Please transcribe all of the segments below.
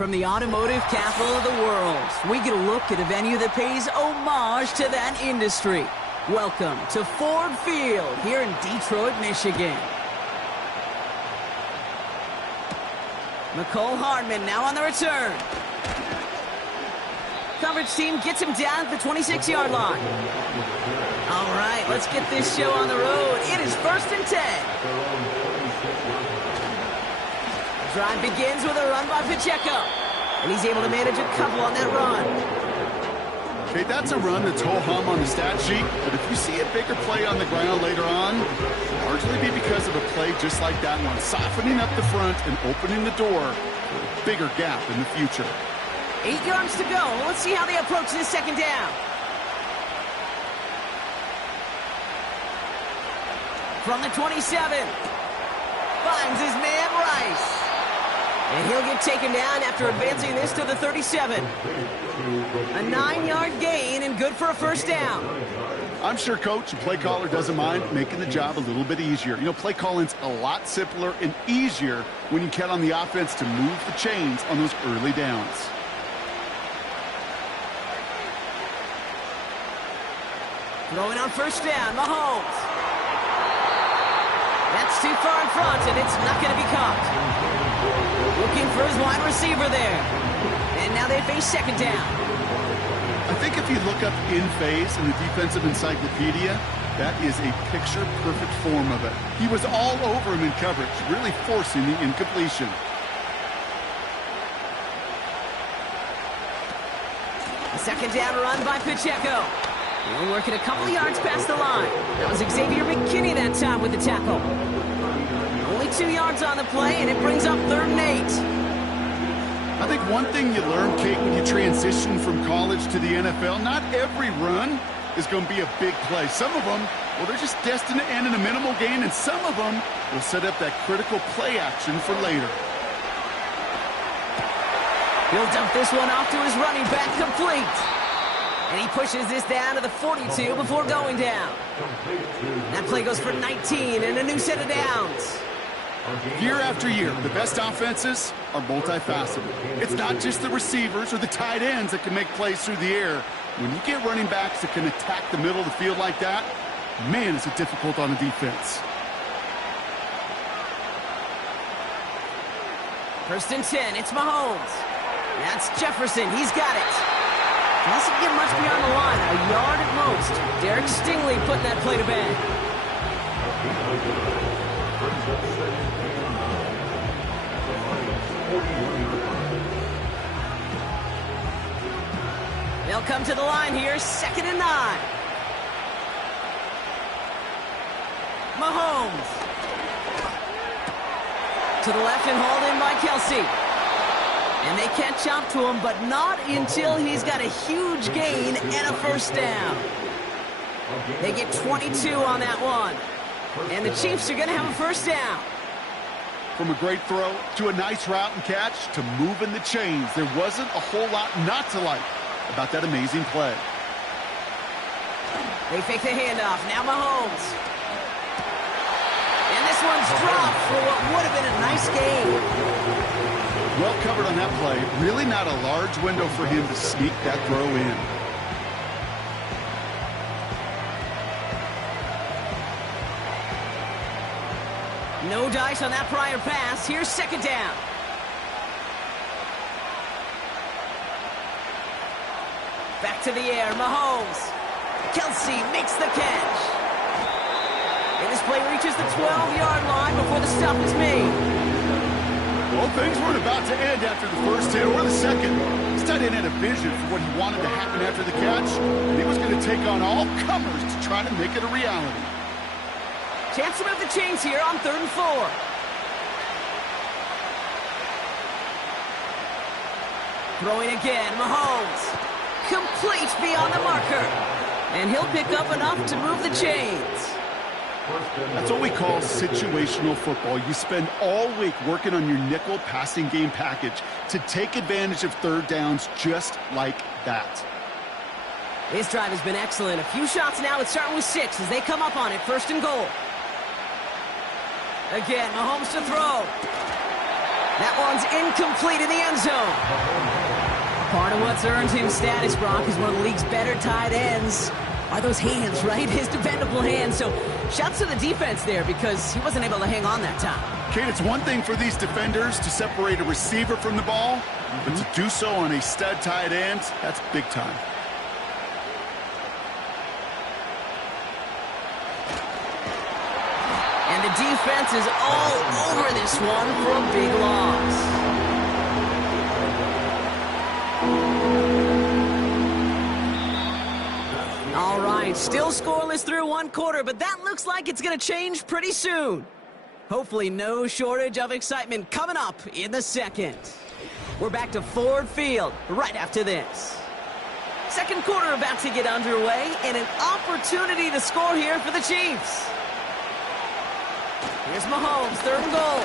From the automotive capital of the world, we get a look at a venue that pays homage to that industry. Welcome to Ford Field here in Detroit, Michigan. McCole Hardman now on the return. Coverage team gets him down at the 26-yard line. All right, let's get this show on the road. It is 1st and 10. Drive begins with a run by Pacheco. And he's able to manage a couple on that run. Okay, that's a run that's ho-hum on the stat sheet, but if you see a bigger play on the ground later on, it'll largely be because of a play just like that one, softening up the front and opening the door for a bigger gap in the future. 8 yards to go. Let's see how they approach this second down. From the 27. Finds his man Rice. And he'll get taken down after advancing this to the 37. A 9-yard gain and good for a first down. I'm sure coach and play caller doesn't mind making the job a little bit easier. You know, play calling's a lot simpler and easier when you count on the offense to move the chains on those early downs. Throwing on first down, Mahomes. That's too far in front, and it's not going to be caught. Looking for his wide receiver there. And now they face second down. I think if you look up in phase in the defensive encyclopedia, that is a picture-perfect form of it. He was all over him in coverage, really forcing the incompletion. A second down run by Pacheco. We're working a couple of yards past the line. That was Xavier McKinney that time with the tackle. Only 2 yards on the play, and it brings up 3rd and 8. I think one thing you learn, Kate, when you transition from college to the NFL, not every run is going to be a big play. Some of them, well, they're just destined to end in a minimal gain, and some of them will set up that critical play action for later. He'll dump this one off to his running back, complete. And he pushes this down to the 42 before going down. That play goes for 19 and a new set of downs. Year after year, the best offenses are multifaceted. It's not just the receivers or the tight ends that can make plays through the air. When you get running backs that can attack the middle of the field like that, man, is it difficult on the defense. 1st and 10, it's Mahomes. That's Jefferson, he's got it. Doesn't get much beyond the line, a yard at most. Derek Stingley putting that play to bed. They'll come to the line here, 2nd and 9. Mahomes. To the left and hauled in by Kelsey. And they catch up to him, but not until he's got a huge gain and a first down. They get 22 on that one. And the Chiefs are going to have a first down. From a great throw to a nice route and catch to moving the chains, there wasn't a whole lot not to like about that amazing play. They fake the handoff. Now Mahomes. And this one's dropped for what would have been a nice gain. Well covered on that play. Really not a large window for him to sneak that throw in. No dice on that prior pass. Here's second down. Back to the air, Mahomes. Kelsey makes the catch. And this play reaches the 12-yard line before the stop is made. Well, things weren't about to end after the first hit or the second. This tight end had a vision for what he wanted to happen after the catch, and he was going to take on all comers to try to make it a reality. Chance to move the chains here on 3rd and 4. Throwing again, Mahomes. Complete beyond the marker. And he'll pick up enough to move the chains. That's what we call situational football. You spend all week working on your nickel passing game package to take advantage of 3rd downs just like that. This drive has been excellent. A few shots now. It's starting with 6 as they come up on it. 1st and goal. Again, Mahomes to throw. That one's incomplete in the end zone. Part of what's earned him status, Brock, is one of the league's better tight ends. Are those hands, right? His dependable hands. So shouts to the defense there because he wasn't able to hang on that time. Kate, it's one thing for these defenders to separate a receiver from the ball, but to do so on a stud tight end, that's big time. And the defense is all over this one for a big loss. All right, still scoreless through one quarter, but that looks like it's going to change pretty soon. Hopefully no shortage of excitement coming up in the second. We're back to Ford Field right after this. Second quarter about to get underway, and an opportunity to score here for the Chiefs. Here's Mahomes, third and goal.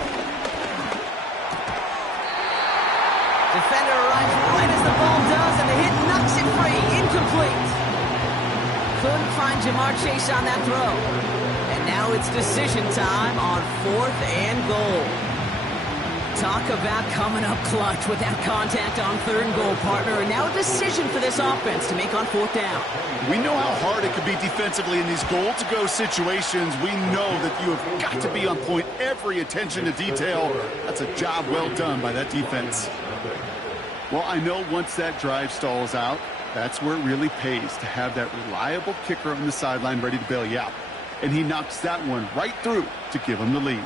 Defender arrives right as the ball does, and the hit knocks it free. Incomplete. Couldn't find Jamar Chase on that throw. And now it's decision time on 4th and goal. Talk about coming up clutch with that contact on 3rd and goal, partner. And now a decision for this offense to make on 4th down. We know how hard it could be defensively in these goal-to-go situations. We know that you have got to be on point, every attention to detail. That's a job well done by that defense. Well, I know once that drive stalls out, that's where it really pays to have that reliable kicker on the sideline ready to bail you out. And he knocks that one right through to give him the lead.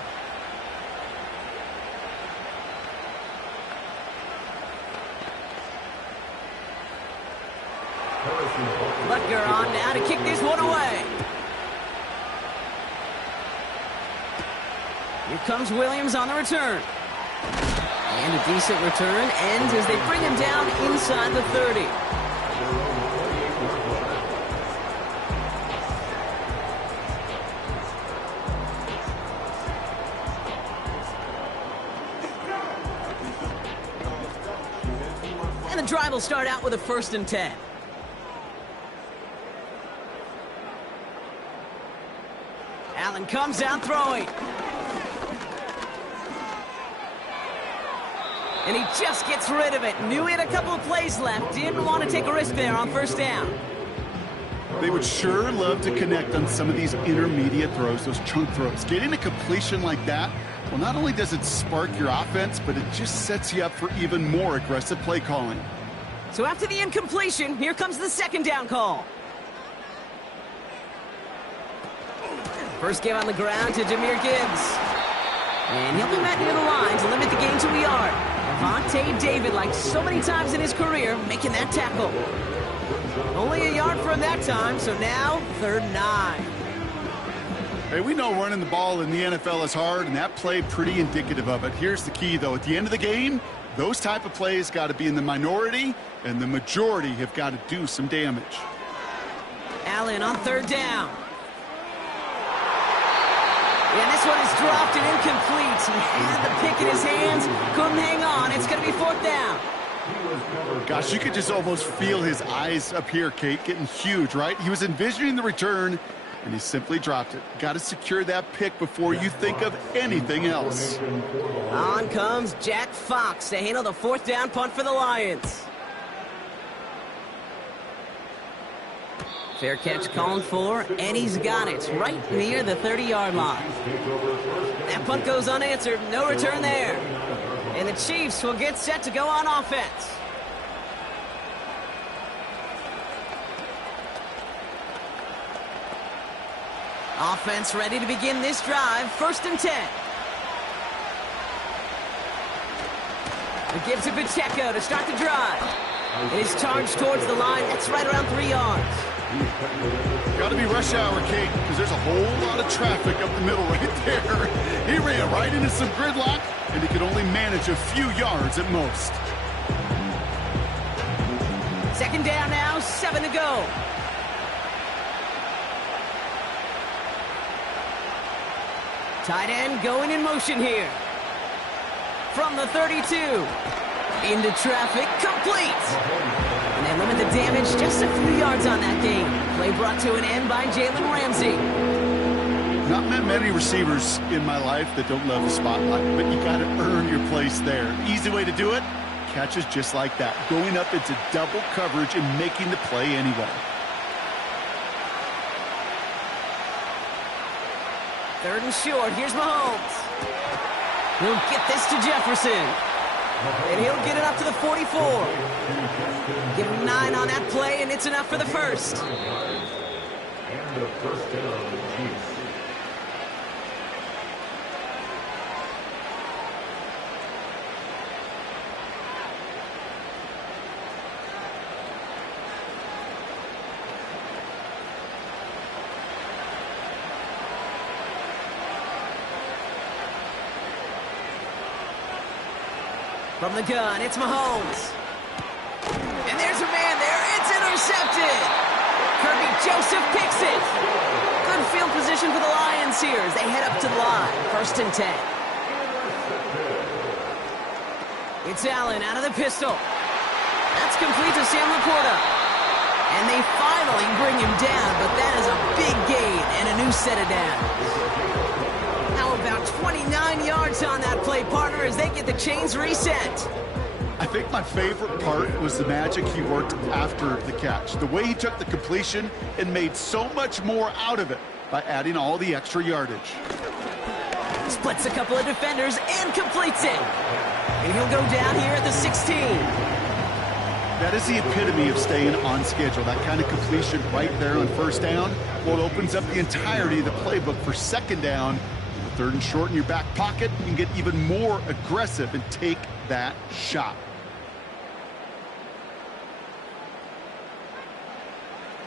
Butker on now to kick this one away. Here comes Williams on the return. And a decent return ends as they bring him down inside the 30. And the drive will start out with a 1st and 10. Allen comes down throwing. And he just gets rid of it. Knew he had a couple of plays left. Didn't want to take a risk there on 1st down. They would sure love to connect on some of these intermediate throws, those chunk throws. Getting a completion like that, well, not only does it spark your offense, but it just sets you up for even more aggressive play calling. So after the incompletion, here comes the 2nd down call. First give on the ground to Jahmyr Gibbs. And he'll be met near the line to limit the gain to a yard. Avonte David, like so many times in his career, making that tackle. Only a yard for him that time, so now 3rd and 9. Hey, we know running the ball in the NFL is hard, and that play pretty indicative of it. Here's the key, though. At the end of the game, those type of plays got to be in the minority, and the majority have got to do some damage. Allen on 3rd down. And this one is dropped and incomplete. He had the pick in his hands, couldn't hang on. It's going to be 4th down. Gosh, you could just almost feel his eyes up here, Kate, getting huge, right? He was envisioning the return, and he simply dropped it. Got to secure that pick before you think of anything else. On comes Jack Fox to handle the 4th down punt for the Lions. Fair catch called for, and he's got it right near the 30-yard line. That punt goes unanswered, no return there. And the Chiefs will get set to go on offense. Offense ready to begin this drive, 1st and 10. It gives to Pacheco to start the drive. It is charged towards the line, that's right around 3 yards. Got to be rush hour, Kate, because there's a whole lot of traffic up the middle right there. He ran right into some gridlock, and he could only manage a few yards at most. 2nd down now, 7 to go. Tight end going in motion here. From the 32. Into traffic, complete. And they limit the damage, just a few yards on that game. Play brought to an end by Jalen Ramsey. Not met many receivers in my life that don't love the spotlight, but you got to earn your place there. Easy way to do it, catches just like that, going up into double coverage and making the play anyway. Third and short. Here's Mahomes. He'll get this to Jefferson. And he'll get it up to the 44. Give him 9 on that play, and it's enough for the first. And the first down, Chiefs. From the gun, it's Mahomes. And there's a man there. It's intercepted. Kirby Joseph picks it. Good field position for the Lions here as they head up to the line. 1st and 10. It's Allen out of the pistol. That's complete to Sam Laporta. And they finally bring him down, but that is a big gain and a new set of downs. How about 29 yards on that play, partner, as they get the chains reset? I think my favorite part was the magic he worked after the catch. The way he took the completion and made so much more out of it by adding all the extra yardage. Splits a couple of defenders and completes it. And he'll go down here at the 16. That is the epitome of staying on schedule. That kind of completion right there on 1st down. Well, it opens up the entirety of the playbook for 2nd down. 3rd and short in your back pocket, you can get even more aggressive and take that shot.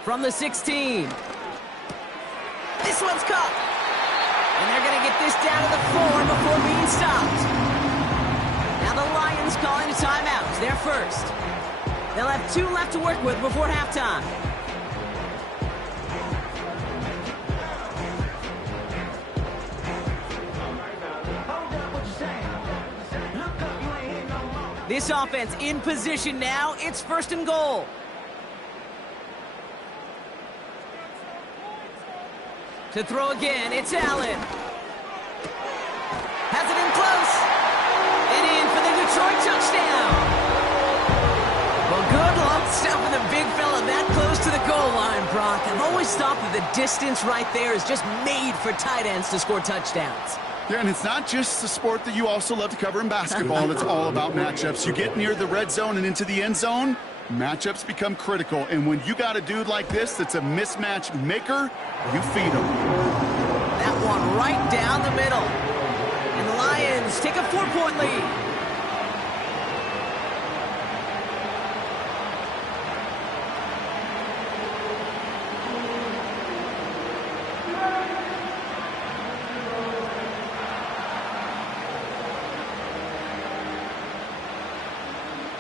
From the 16. This one's caught. And they're going to get this down to the 4 before being stopped. Now the Lions calling a timeout. They're first. They'll have 2 left to work with before halftime. This offense in position now. It's 1st and goal. To throw again, it's Allen. Has it in close. And in for the Detroit touchdown. Well, good luck stopping the big fella that close to the goal line, Brock. I've always thought that the distance right there is just made for tight ends to score touchdowns. Yeah, and it's not just the sport that you also love to cover in basketball. It's all about matchups. You get near the red zone and into the end zone, matchups become critical. And when you got a dude like this that's a mismatch maker, you feed him. That one right down the middle. And the Lions take a 4-point lead.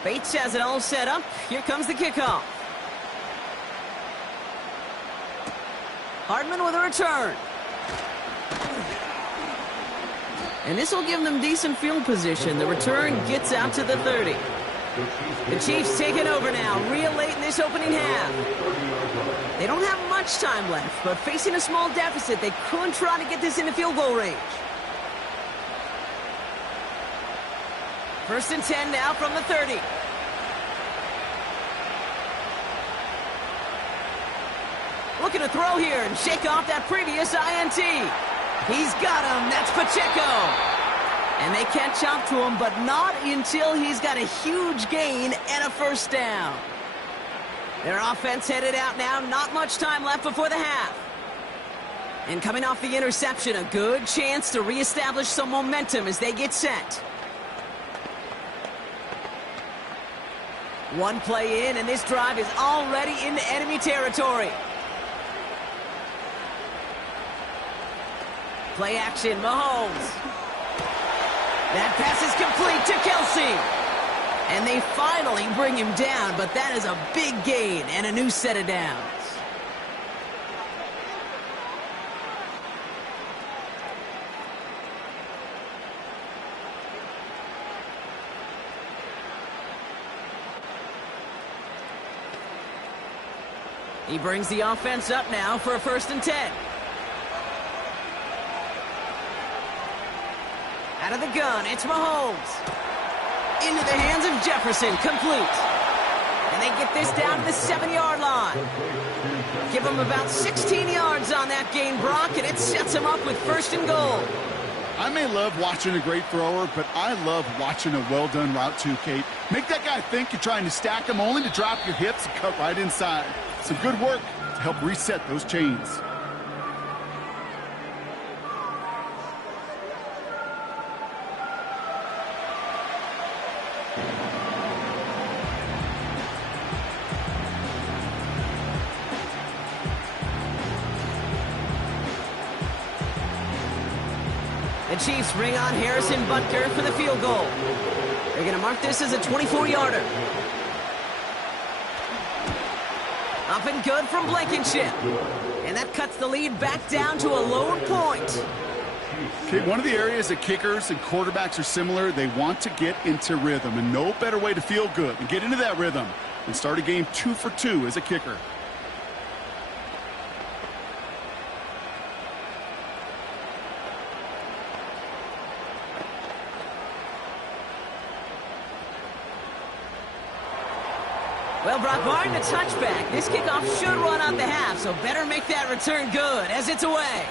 Bates has it all set up. Here comes the kickoff. Hardman with a return. And this will give them decent field position. The return gets out to the 30. The Chiefs take it over now, real late in this opening half. They don't have much time left, but facing a small deficit, they could try to get this into field goal range. 1st and 10 now from the 30. Looking to throw here and shake off that previous INT. He's got him. That's Pacheco. And they can't chop to him, but not until he's got a huge gain and a 1st down. Their offense headed out now. Not much time left before the half. And coming off the interception, a good chance to reestablish some momentum as they get set. One play in, and this drive is already into enemy territory. Play action, Mahomes. That pass is complete to Kelsey. And they finally bring him down, but that is a big gain and a new set of downs. He brings the offense up now for a 1st and 10. Out of the gun, it's Mahomes. Into the hands of Jefferson, complete. And they get this down to the 7-yard line. Give them about 16 yards on that gain, Brock, and it sets them up with 1st and goal. I may love watching a great thrower, but I love watching a well-done route too, Kate. Make that guy think you're trying to stack him only to drop your hips and cut right inside. Some good work to help reset those chains. The Chiefs bring on Harrison Butker for the field goal. They're going to mark this as a 24-yarder. Up and good from Blankenship. And that cuts the lead back down to a lone point. Okay, one of the areas that kickers and quarterbacks are similar, they want to get into rhythm. And no better way to feel good and get into that rhythm than start a game 2 for 2 as a kicker. Well, Brock, barring the touchback, this kickoff should run out the half, so better make that return good as it's away.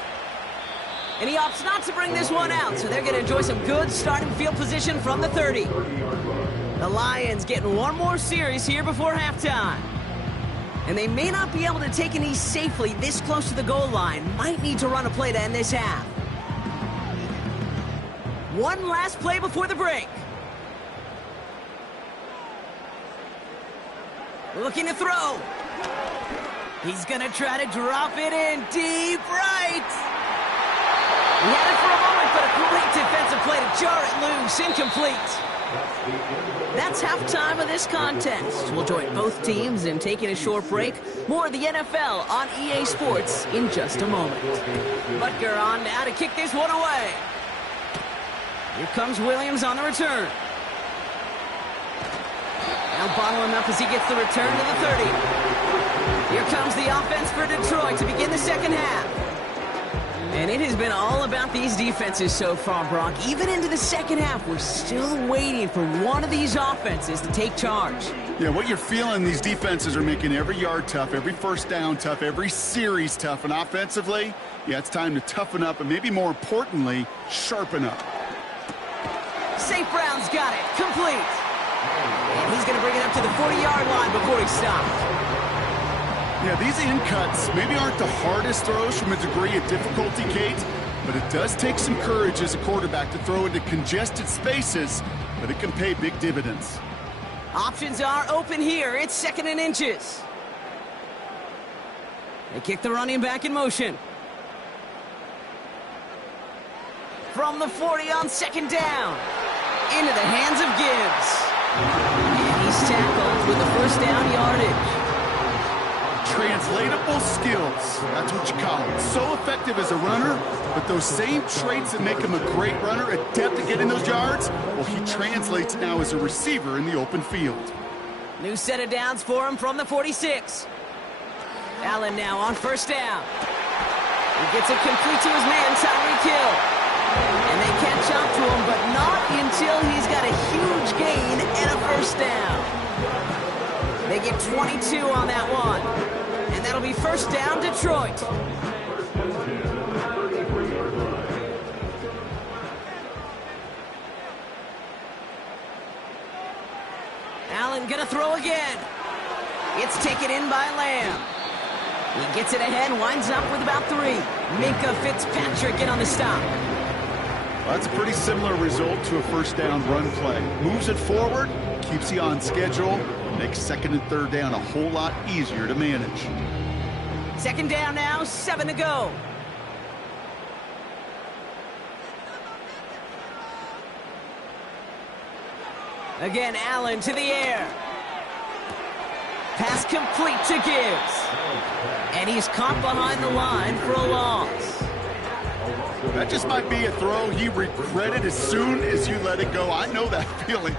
And he opts not to bring this one out, so they're going to enjoy some good starting field position from the 30. The Lions getting one more series here before halftime. And they may not be able to take an ease safely this close to the goal line. Might need to run a play to end this half. One last play before the break. Looking to throw. He's going to try to drop it in deep right. He had it for a moment, but a great defensive play to jar it loose. Incomplete. That's halftime of this contest. We'll join both teams in taking a short break. More of the NFL on EA Sports in just a moment. Butker on now to kick this one away. Here comes Williams on the return. Now bottle him up as he gets the return to the 30. Here comes the offense for Detroit to begin the second half. And it has been all about these defenses so far, Brock. Even into the second half, we're still waiting for one of these offenses to take charge. Yeah, what you're feeling, these defenses are making every yard tough, every first down tough, every series tough. And offensively, yeah, it's time to toughen up and maybe more importantly, sharpen up. St. Brown's got it. Complete. And he's going to bring it up to the 40-yard line before he stops. Yeah, these in-cuts maybe aren't the hardest throws from a degree of difficulty, Kate, but it does take some courage as a quarterback to throw into congested spaces, but it can pay big dividends. Options are open here. It's 2nd and inches. They kick the running back in motion. From the 40 on 2nd down. Into the hands of Gibbs. And he's tackled with the first down yardage. Translatable skills, that's what you call him. So effective as a runner, but those same traits that make him a great runner, adept at getting those yards, well, he translates now as a receiver in the open field. New set of downs for him from the 46. Allen now on 1st down. He gets it complete to his man, Tyreek Hill. And they catch up to him, but not until he's got a huge gain and a 1st down. They get 22 on that one. And that'll be 1st down, Detroit. Allen gonna throw again. It's taken in by Lamb. He gets it ahead, winds up with about 3. Minka Fitzpatrick in on the stop. Well, that's a pretty similar result to a 1st down run play. Moves it forward, keeps you on schedule, makes 2nd and 3rd down a whole lot easier to manage. 2nd down now, 7 to go. Again, Allen to the air. Pass complete to Gibbs. And he's caught behind the line for a loss. That just might be a throw he regretted as soon as you let it go. I know that feeling.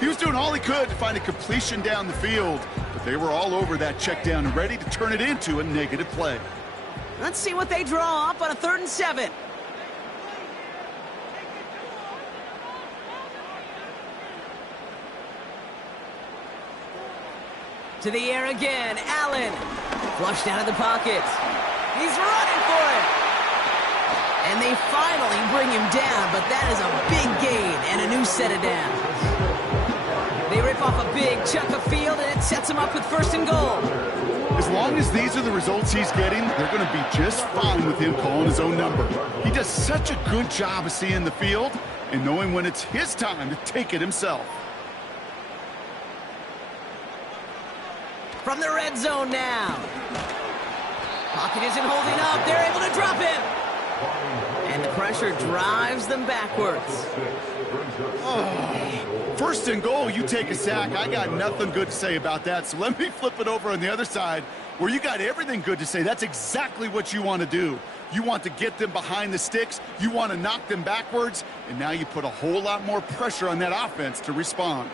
He was doing all he could to find a completion down the field, but they were all over that check down and ready to turn it into a negative play. Let's see what they draw up on a 3rd and 7. To the air again. Allen. Flushed out of the pocket. He's running for it. And they finally bring him down, but that is a big gain and a new set of downs. They rip off a big chunk of field, and it sets him up with 1st and goal. As long as these are the results he's getting, they're going to be just fine with him calling his own number. He does such a good job of seeing the field and knowing when it's his time to take it himself. From the red zone now. Pocket isn't holding up. They're able to drop him. And the pressure drives them backwards. Oh, 1st and goal, you take a sack. I got nothing good to say about that. So let me flip it over on the other side where you got everything good to say. That's exactly what you want to do. You want to get them behind the sticks. You want to knock them backwards. And now you put a whole lot more pressure on that offense to respond.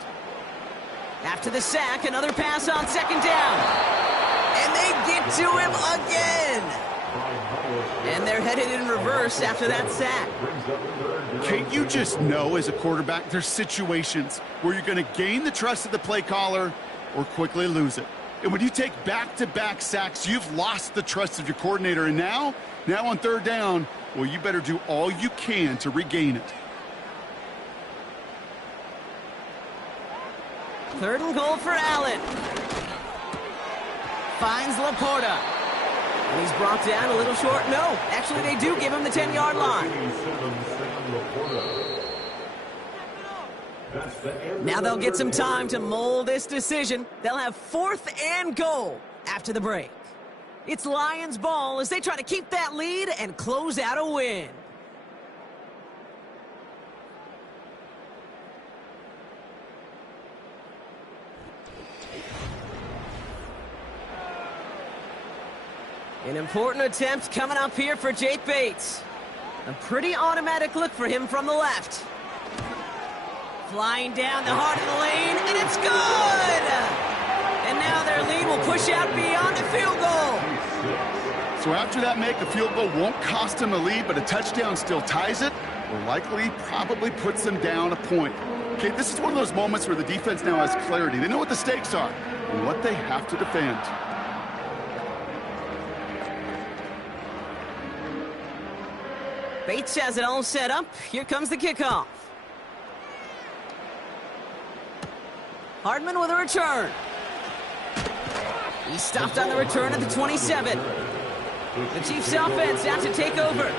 After the sack, another pass on 2nd down. And they get to him again. And they're headed in reverse after that sack. Kate, you just know as a quarterback, there's situations where you're going to gain the trust of the play caller or quickly lose it. And when you take back-to-back sacks, you've lost the trust of your coordinator. And now on 3rd down, well, you better do all you can to regain it. 3rd and goal for Allen. Finds Laporta. And he's brought down a little short. No, actually they do give him the 10-yard line. Now they'll get some time to mold this decision. They'll have 4th and goal after the break. It's Lions ball as they try to keep that lead and close out a win. An important attempt coming up here for Jake Bates. A pretty automatic look for him from the left. Flying down the heart of the lane, and it's good! And now their lead will push out beyond the field goal. So after that make, a field goal won't cost them a lead, but a touchdown still ties it, or likely probably puts them down a point. Okay, this is one of those moments where the defense now has clarity. They know what the stakes are and what they have to defend. Bates has it all set up. Here comes the kickoff. Hardman with a return. He stopped on the return at the 27. The Chiefs' offense out to take over.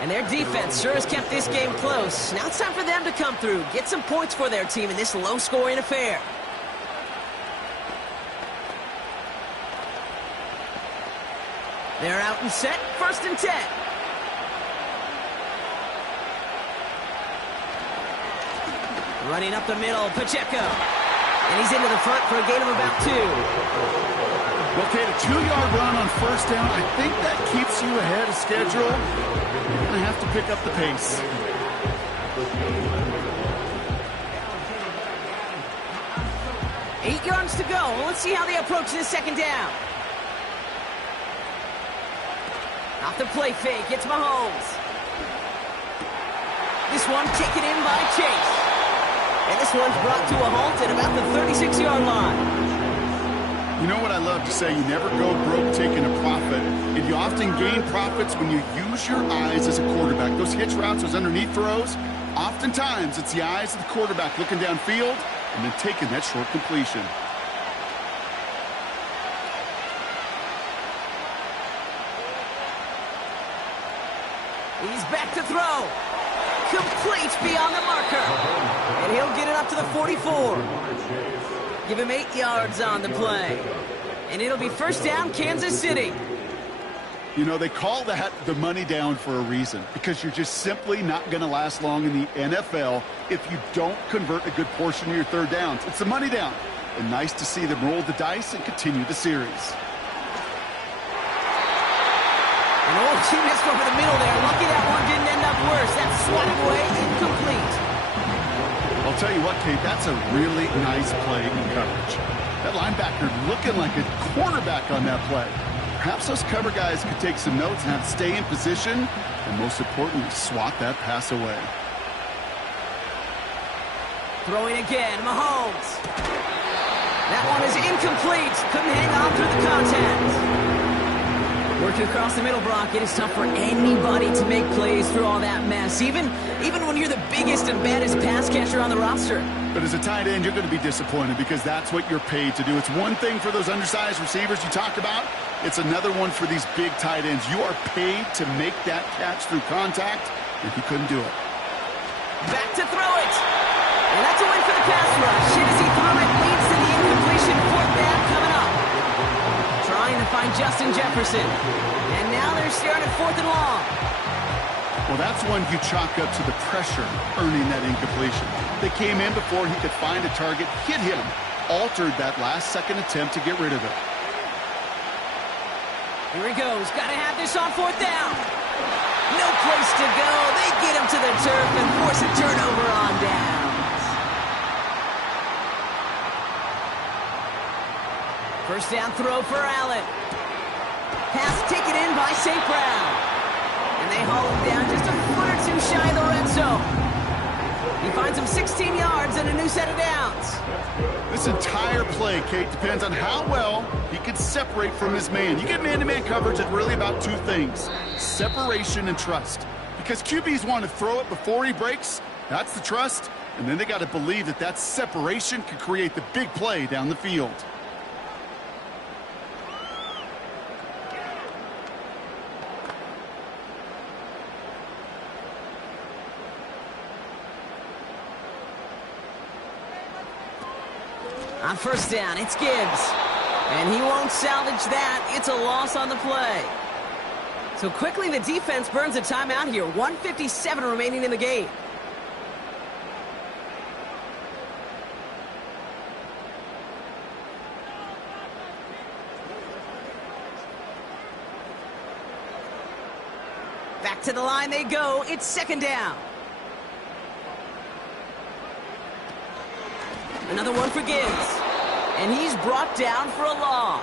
And their defense sure has kept this game close. Now it's time for them to come through, get some points for their team in this low-scoring affair. They're out and set, 1st and 10. Running up the middle, Pacheco. And he's into the front for a gain of about 2. Well, Kate, a 2-yard run on 1st down, I think that keeps you ahead of schedule. You're going to have to pick up the pace. Eight yards to go. Let's see how they approach this 2nd down. Off the play fake, it's Mahomes. This one taken in by Chase. And this one's brought to a halt at about the 36-yard line. You know what I love to say? You never go broke taking a profit. And you often gain profits when you use your eyes as a quarterback. Those hitch routes, those underneath throws, oftentimes it's the eyes of the quarterback looking downfield and then taking that short completion. He's back to throw. Complete beyond the marker. And he'll get it up to the 44. Give him 8 yards on the play. And it'll be 1st down, Kansas City. You know, they call that the money down for a reason, because you're just simply not going to last long in the NFL if you don't convert a good portion of your 3rd downs. It's the money down. And nice to see them roll the dice and continue the series. And he missed over the middle there. Lucky that one didn't end up worse. That's swatted away, incomplete. I'll tell you what, Kate, that's a really nice play in coverage. That linebacker looking like a cornerback on that play. Perhaps those cover guys could take some notes and have to stay in position, and most importantly, swat that pass away. Throwing again, Mahomes. That one is incomplete. Couldn't hang on through the contact. Working across the middle, Brock, it is tough for anybody to make plays through all that mess, even when you're the biggest and baddest pass catcher on the roster. But as a tight end, you're going to be disappointed because that's what you're paid to do. It's one thing for those undersized receivers you talked about. It's another one for these big tight ends. You are paid to make that catch through contact, and he couldn't do it. Back to throw it. And that's a win for the pass rush. And as he threw it, leads to the incompletion. Fourth down coming up. Trying to find Justin Jefferson. And now they're staring at 4th and long. Well, that's one you chalk up to the pressure earning that incompletion. They came in before he could find a target, hit him, altered that last-second attempt to get rid of it. Here he goes. Got to have this on 4th down. No place to go. They get him to the turf and force a turnover on downs. First down throw for Allen. Pass taken in by St. Brown. And they haul him down just a foot or two shy of the red zone. He finds him 16 yards and a new set of downs. This entire play, Kate, depends on how well he can separate from his man. You get man-to-man coverage, it's really about two things: separation and trust. Because QBs want to throw it before he breaks. That's the trust. And then they got to believe that that separation can create the big play down the field. On first down, it's Gibbs. And he won't salvage that. It's a loss on the play. So quickly the defense burns a timeout here. 1:57 remaining in the game. Back to the line they go. It's 2nd down. Another one for Gibbs. And he's brought down for a loss.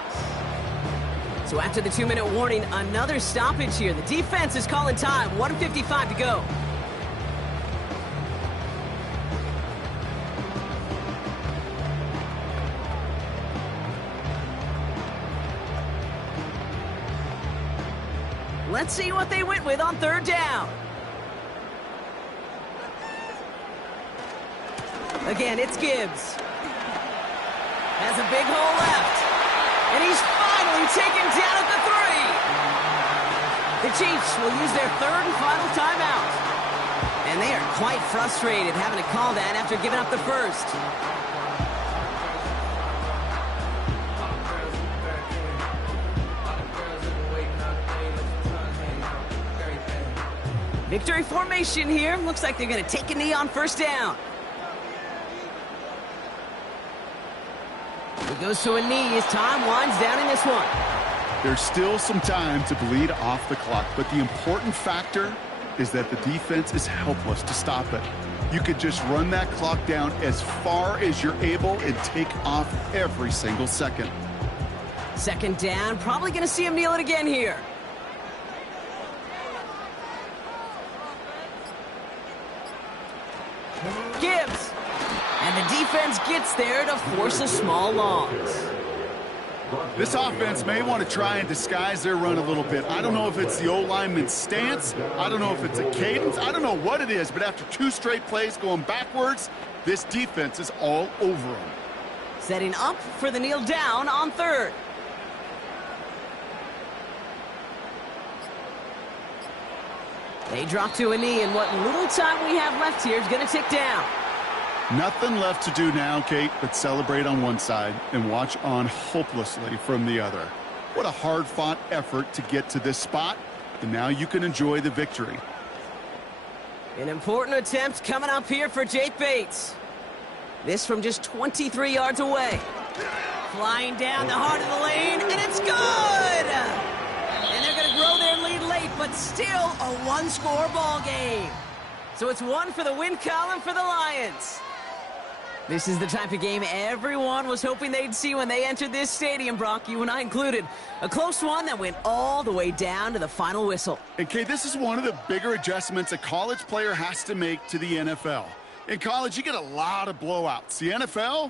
So after the 2-minute warning, another stoppage here. The defense is calling time. 1:55 to go. Let's see what they went with on 3rd down. Again, it's Gibbs. Has a big hole left. And he's finally taken down at the 3. The Chiefs will use their 3rd and final timeout. And they are quite frustrated having to call that after giving up the first. Victory formation here. Looks like they're going to take a knee on 1st down. He goes to a knee as time winds down in this one. There's still some time to bleed off the clock, but the important factor is that the defense is helpless to stop it. You could just run that clock down as far as you're able and take off every single second. 2nd down, probably going to see him kneel it again here. Gibbs. And the defense gets there to force a small loss. This offense may want to try and disguise their run a little bit. I don't know if it's the O-lineman's stance. I don't know if it's a cadence. I don't know what it is, but after 2 straight plays going backwards, this defense is all over them. Setting up for the kneel down on 3rd. They drop to a knee, and what little time we have left here is going to tick down. Nothing left to do now, Kate, but celebrate on one side and watch on hopelessly from the other. What a hard-fought effort to get to this spot, and now you can enjoy the victory. An important attempt coming up here for Jake Bates. This from just 23 yards away. Flying down the heart of the lane, and it's good! And they're going to grow their lead late, but still a 1-score ball game. So it's 1 for the win column for the Lions. This is the type of game everyone was hoping they'd see when they entered this stadium, Brock, you and I included. A close one that went all the way down to the final whistle. And, Kate, this is one of the bigger adjustments a college player has to make to the NFL. In college, you get a lot of blowouts. The NFL,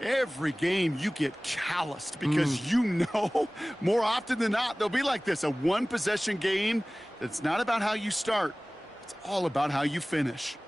Every game you get calloused because you know more often than not they'll be like this, a one-possession game that's not about how you start. It's all about how you finish.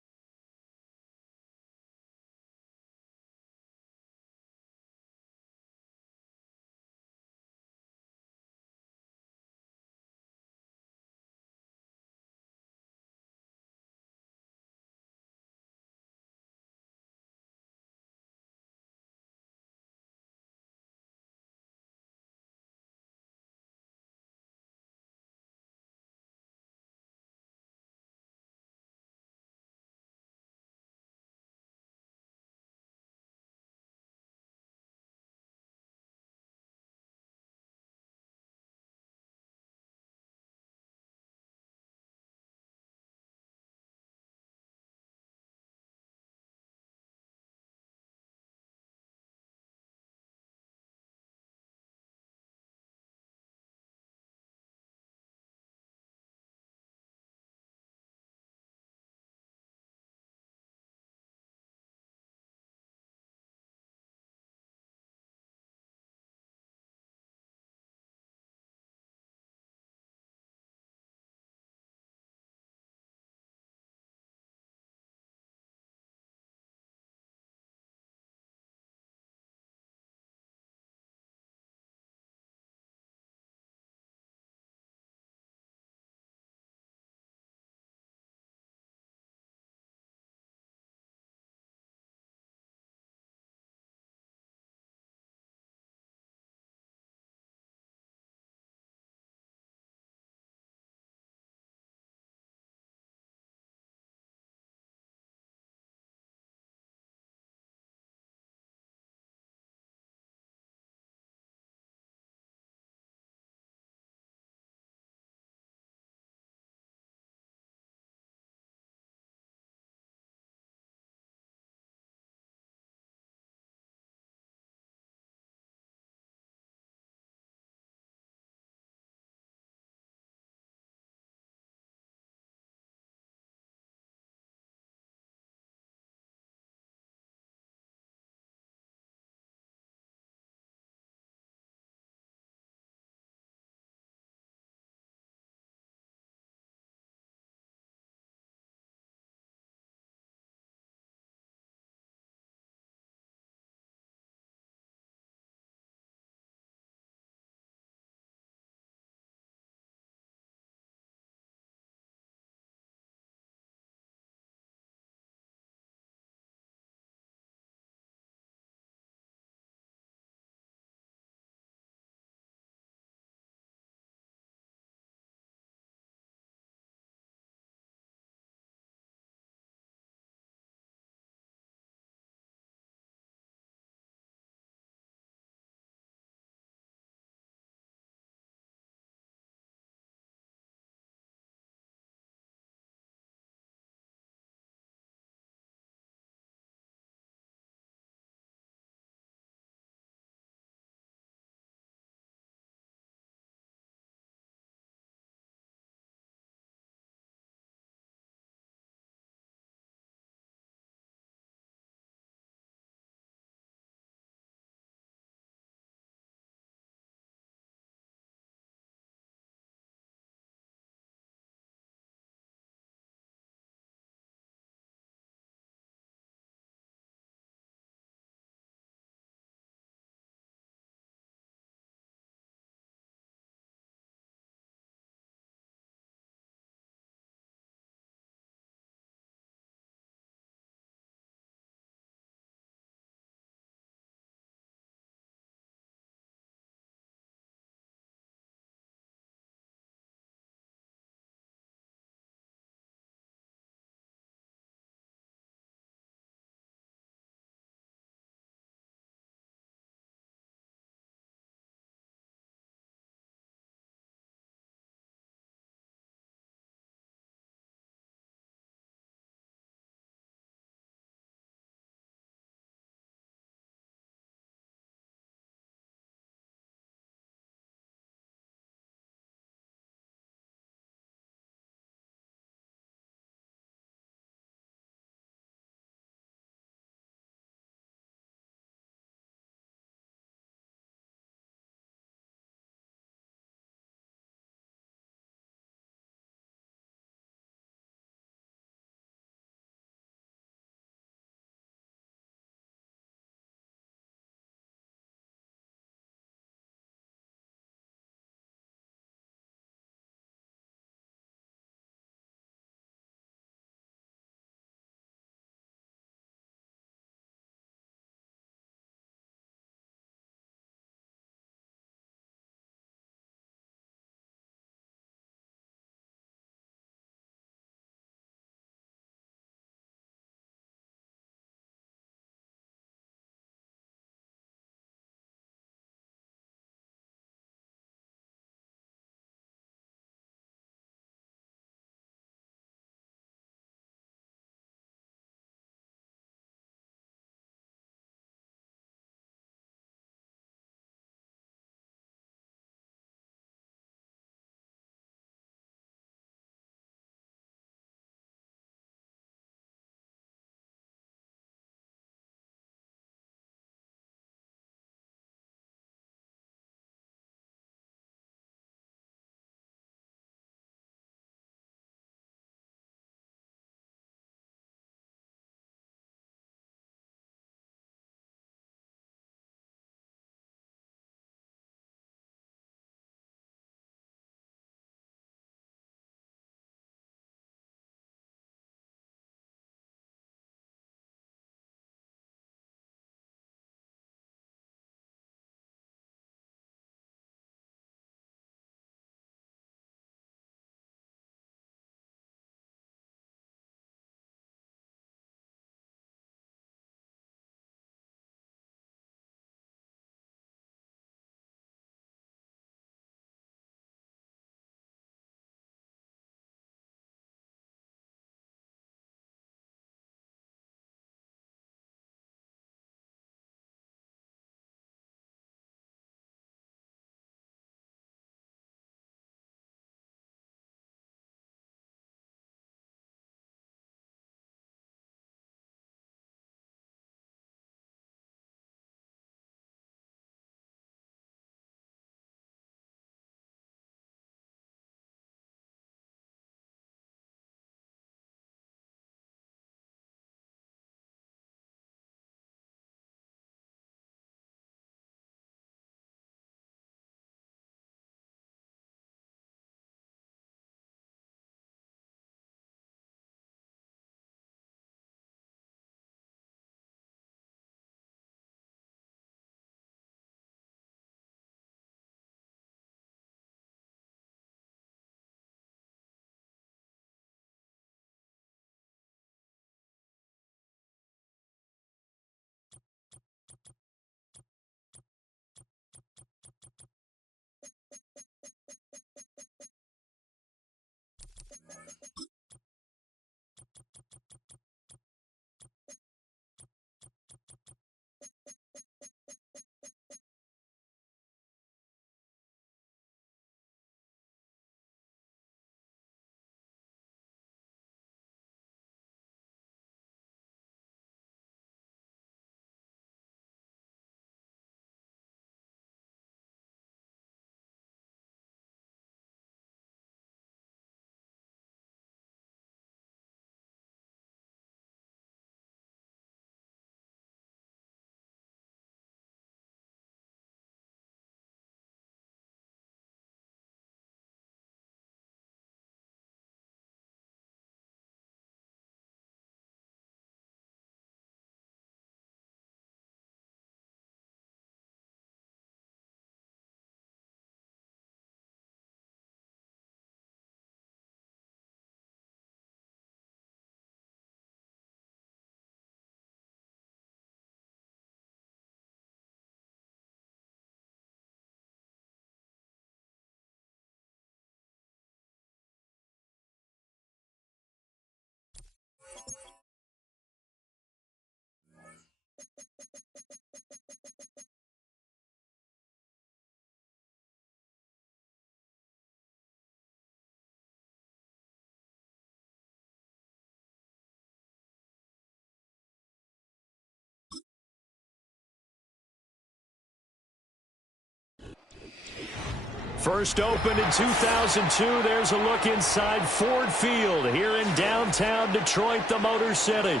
First opened in 2002. There's a look inside Ford Field here in downtown Detroit, the Motor City.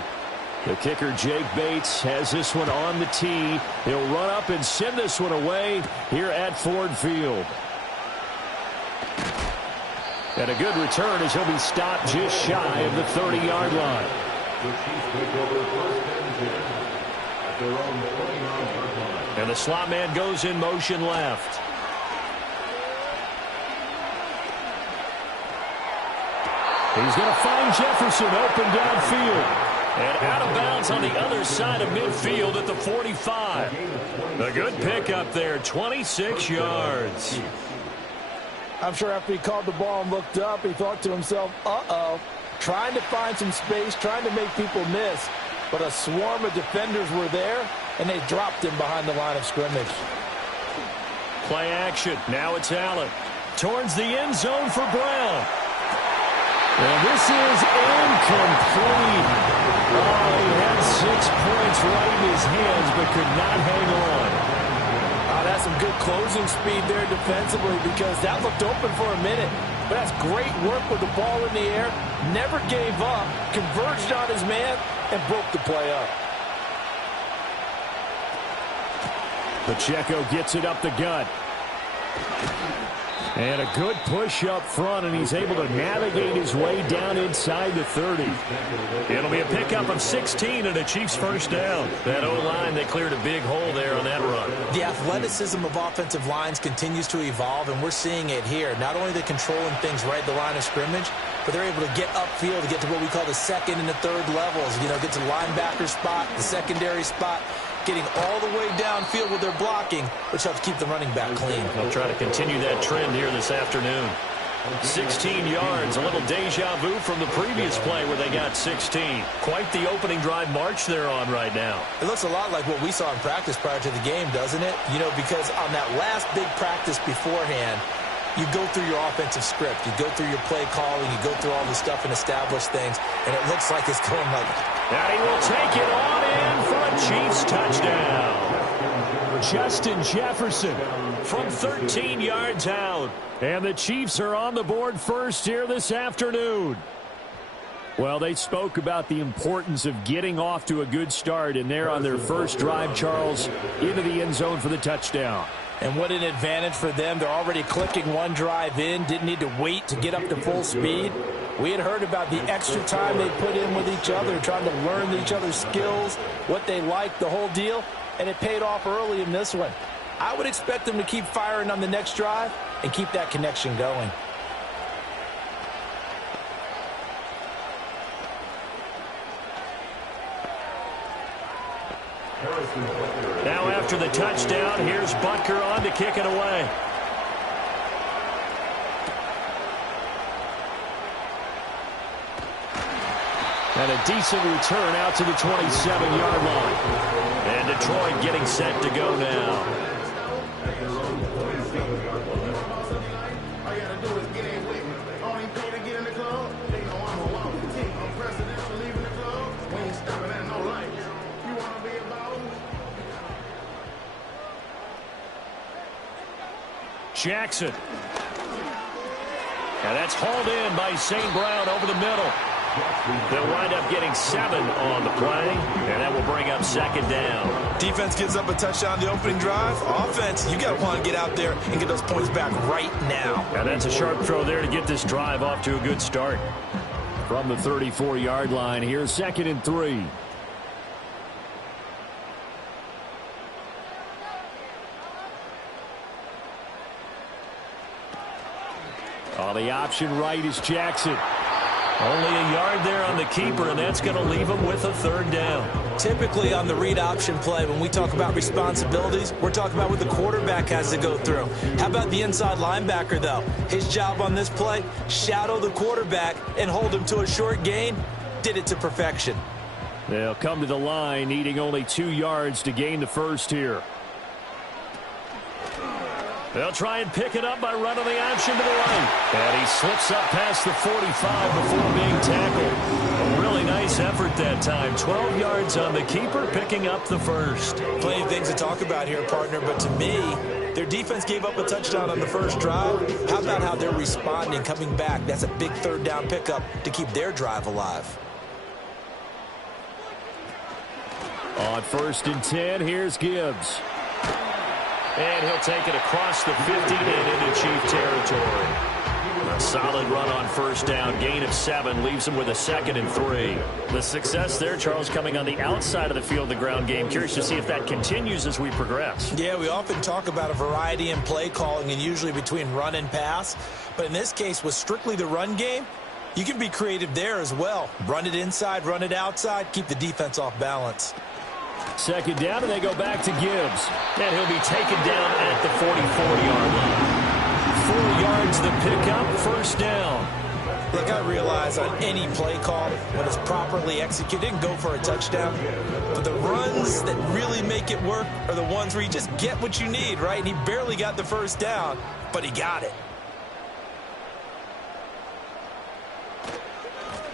The kicker, Jake Bates, has this one on the tee. He'll run up and send this one away here at Ford Field. And a good return as he'll be stopped just shy of the 30-yard line. The Chiefs take over first and 10 at their own 29-yard line. And the slot man goes in motion left. He's going to find Jefferson open downfield. And out of bounds on the other side of midfield at the 45. A good pickup there, 26 yards. I'm sure after he called the ball and looked up, he thought to himself, uh-oh, trying to find some space, trying to make people miss. But a swarm of defenders were there, and they dropped him behind the line of scrimmage. Play action. Now it's Allen. Towards the end zone for Brown. And this is incomplete. Oh, he had 6 points right in his hands, but could not hang on. Oh, that's some good closing speed there defensively, because that looked open for a minute. But that's great work with the ball in the air. Never gave up, converged on his man, and broke the play up. Pacheco gets it up the gut. And a good push up front, and he's able to navigate his way down inside the 30. It'll be a pickup of 16 and a Chiefs first down. That O-line, they cleared a big hole there on that run. The athleticism of offensive lines continues to evolve, and we're seeing it here. Not only are they controlling things right at the line of scrimmage, but they're able to get upfield to get to what we call the second and the third levels. You know, get to the linebacker spot, the secondary spot, getting all the way downfield with their blocking, which helps keep the running back clean. They'll try to continue that trend here this afternoon. 16 yards, a little deja vu from the previous play where they got 16. Quite the opening drive march they're on right now. It looks a lot like what we saw in practice prior to the game, doesn't it? You know, because on that last big practice beforehand, you go through your offensive script, you go through your play calling, you go through all the stuff and establish things, and it looks like it's going like that. And he will take it on in for a Chiefs touchdown. Justin Jefferson from 13 yards out. And the Chiefs are on the board first here this afternoon. Well, they spoke about the importance of getting off to a good start, and they're on their first drive, Charles, into the end zone for the touchdown. And what an advantage for them. They're already clicking one drive in, didn't need to wait to get up to full speed. We had heard about the extra time they put in with each other, trying to learn each other's skills, what they like, the whole deal, and it paid off early in this one. I would expect them to keep firing on the next drive and keep that connection going. Now after the touchdown, here's Butker on to kick it away. And a decent return out to the 27-yard line. And Detroit getting set to go now. Jackson. And that's hauled in by St. Brown over the middle. They'll wind up getting 7 on the play, and that will bring up second down. Defense gives up a touchdown the opening drive. Offense, you got to want to get out there and get those points back right now. And that's a sharp throw there to get this drive off to a good start. From the 34-yard line, here's 2nd and 3. On the option right is Jackson. Only a yard there on the keeper, and that's going to leave him with a third down. Typically on the read option play, when we talk about responsibilities, we're talking about what the quarterback has to go through. How about the inside linebacker, though? His job on this play, shadow the quarterback and hold him to a short gain. Did it to perfection. They'll come to the line, needing only 2 yards to gain the first here. They'll try and pick it up by running the option to the right. And he slips up past the 45 before being tackled. A really nice effort that time. 12 yards on the keeper, picking up the first. Plenty of things to talk about here, partner, but to me, their defense gave up a touchdown on the first drive. How about how they're responding, coming back? That's a big third down pickup to keep their drive alive. On 1st and 10, here's Gibbs. And he'll take it across the 50 and into Chief territory. A solid run on 1st down. Gain of 7 leaves him with a 2nd and 3. The success there, Charles, coming on the outside of the field, the ground game. Curious to see if that continues as we progress. Yeah, we often talk about a variety in play calling and usually between run and pass. But in this case, with strictly the run game, you can be creative there as well. Run it inside, run it outside, keep the defense off balance. 2nd down, and they go back to Gibbs. And he'll be taken down at the 44-yard line. 4 yards the pickup, 1st down. Look, I realize on any play call, when it's properly executed, go for a touchdown. But the runs that really make it work are the ones where you just get what you need, right? And he barely got the 1st down, but he got it.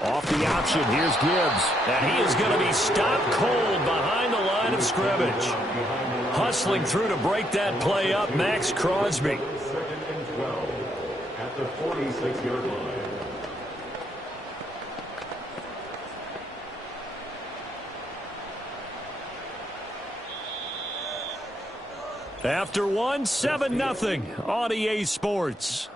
Off the option, here's Gibbs. And he is going to be stopped cold behind the line of scrimmage. Hustling through to break that play up, Max Crosby. 2nd and 12 at the 46-yard line. After one, 7-0 on EA Sports.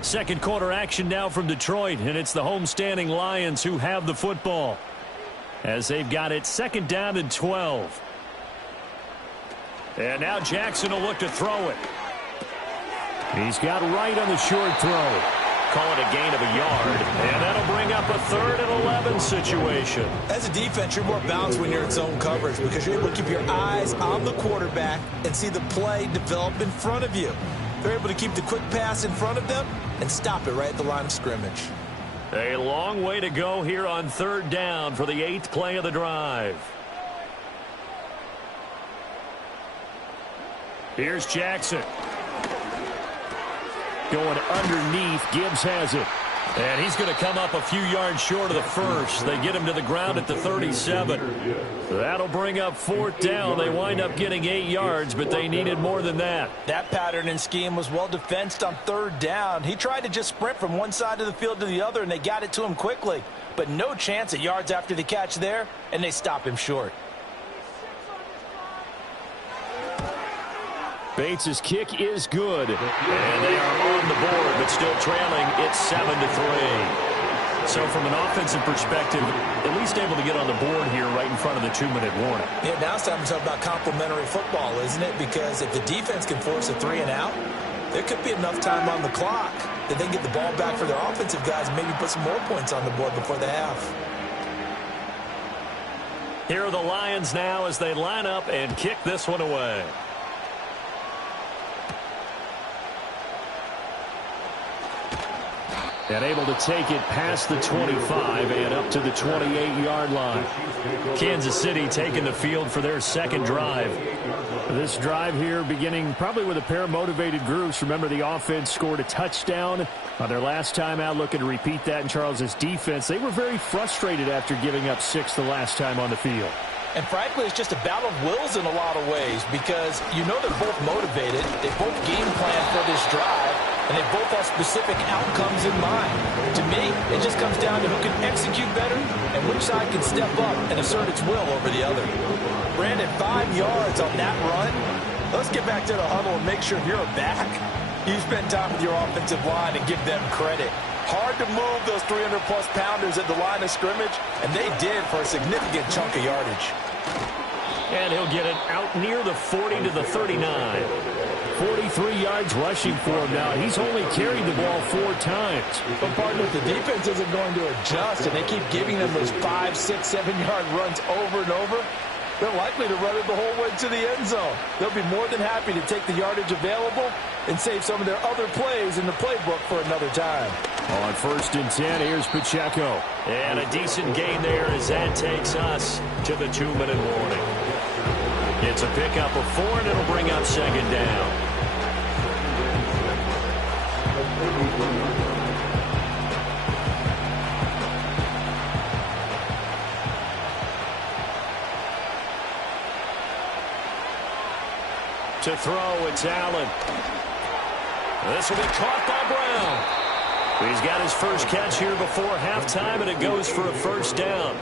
Second quarter action now from Detroit, and it's the homestanding Lions who have the football as they've got it 2nd down and 12. And now Jackson will look to throw it. He's got right on the short throw. Call it a gain of a yard, and that'll bring up a 3rd and 11 situation. As a defense, you're more balanced when you're in zone coverage because you're able to keep your eyes on the quarterback and see the play develop in front of you. They're able to keep the quick pass in front of them and stop it right at the line of scrimmage. A long way to go here on 3rd down for the 8th play of the drive. Here's Jackson. Going underneath, Gibbs has it. And he's going to come up a few yards short of the first. They get him to the ground at the 37. That'll bring up 4th down. They wind up getting 8 yards, but they needed more than that. That pattern and scheme was well defensed on 3rd down. He tried to just sprint from one side of the field to the other, and they got it to him quickly. But no chance at yards after the catch there, and they stop him short. Bates' kick is good, and they are on the board, but still trailing. It's 7-3. So from an offensive perspective, at least able to get on the board here right in front of the 2-minute warning. Yeah, now it's time to talk about complementary football, isn't it? Because if the defense can force a 3 and out, there could be enough time on the clock that they can get the ball back for their offensive guys and maybe put some more points on the board before the half. Here are the Lions now as they line up and kick this one away. And able to take it past the 25 and up to the 28-yard line. Kansas City taking the field for their 2nd drive. This drive here beginning probably with a pair of motivated groups. Remember, the offense scored a touchdown on their last time out. Looking to repeat that in Charles' defense. They were very frustrated after giving up 6 the last time on the field. And frankly, it's just a battle of wills in a lot of ways because you know they're both motivated. They both game plan for this drive. And they both have specific outcomes in mind. To me, it just comes down to who can execute better and which side can step up and assert its will over the other. Brandon, 5 yards on that run. Let's get back to the huddle and make sure you're back. You spend time with your offensive line and give them credit. Hard to move those 300-plus pounders at the line of scrimmage, and they did for a significant chunk of yardage. And he'll get it out near the 40 to the 39. 43 yards rushing for him now. He's only carried the ball 4 times. But partner, if the defense isn't going to adjust and they keep giving them those 5, 6, 7-yard runs over and over, they're likely to run it the whole way to the end zone. They'll be more than happy to take the yardage available and save some of their other plays in the playbook for another time. On 1st and 10, here's Pacheco. And a decent gain there as that takes us to the 2-minute warning. It's a pickup of 4, and it'll bring up 2nd down. To throw, it's Allen. This will be caught by Brown. He's got his first catch here before halftime, and it goes for a 1st down.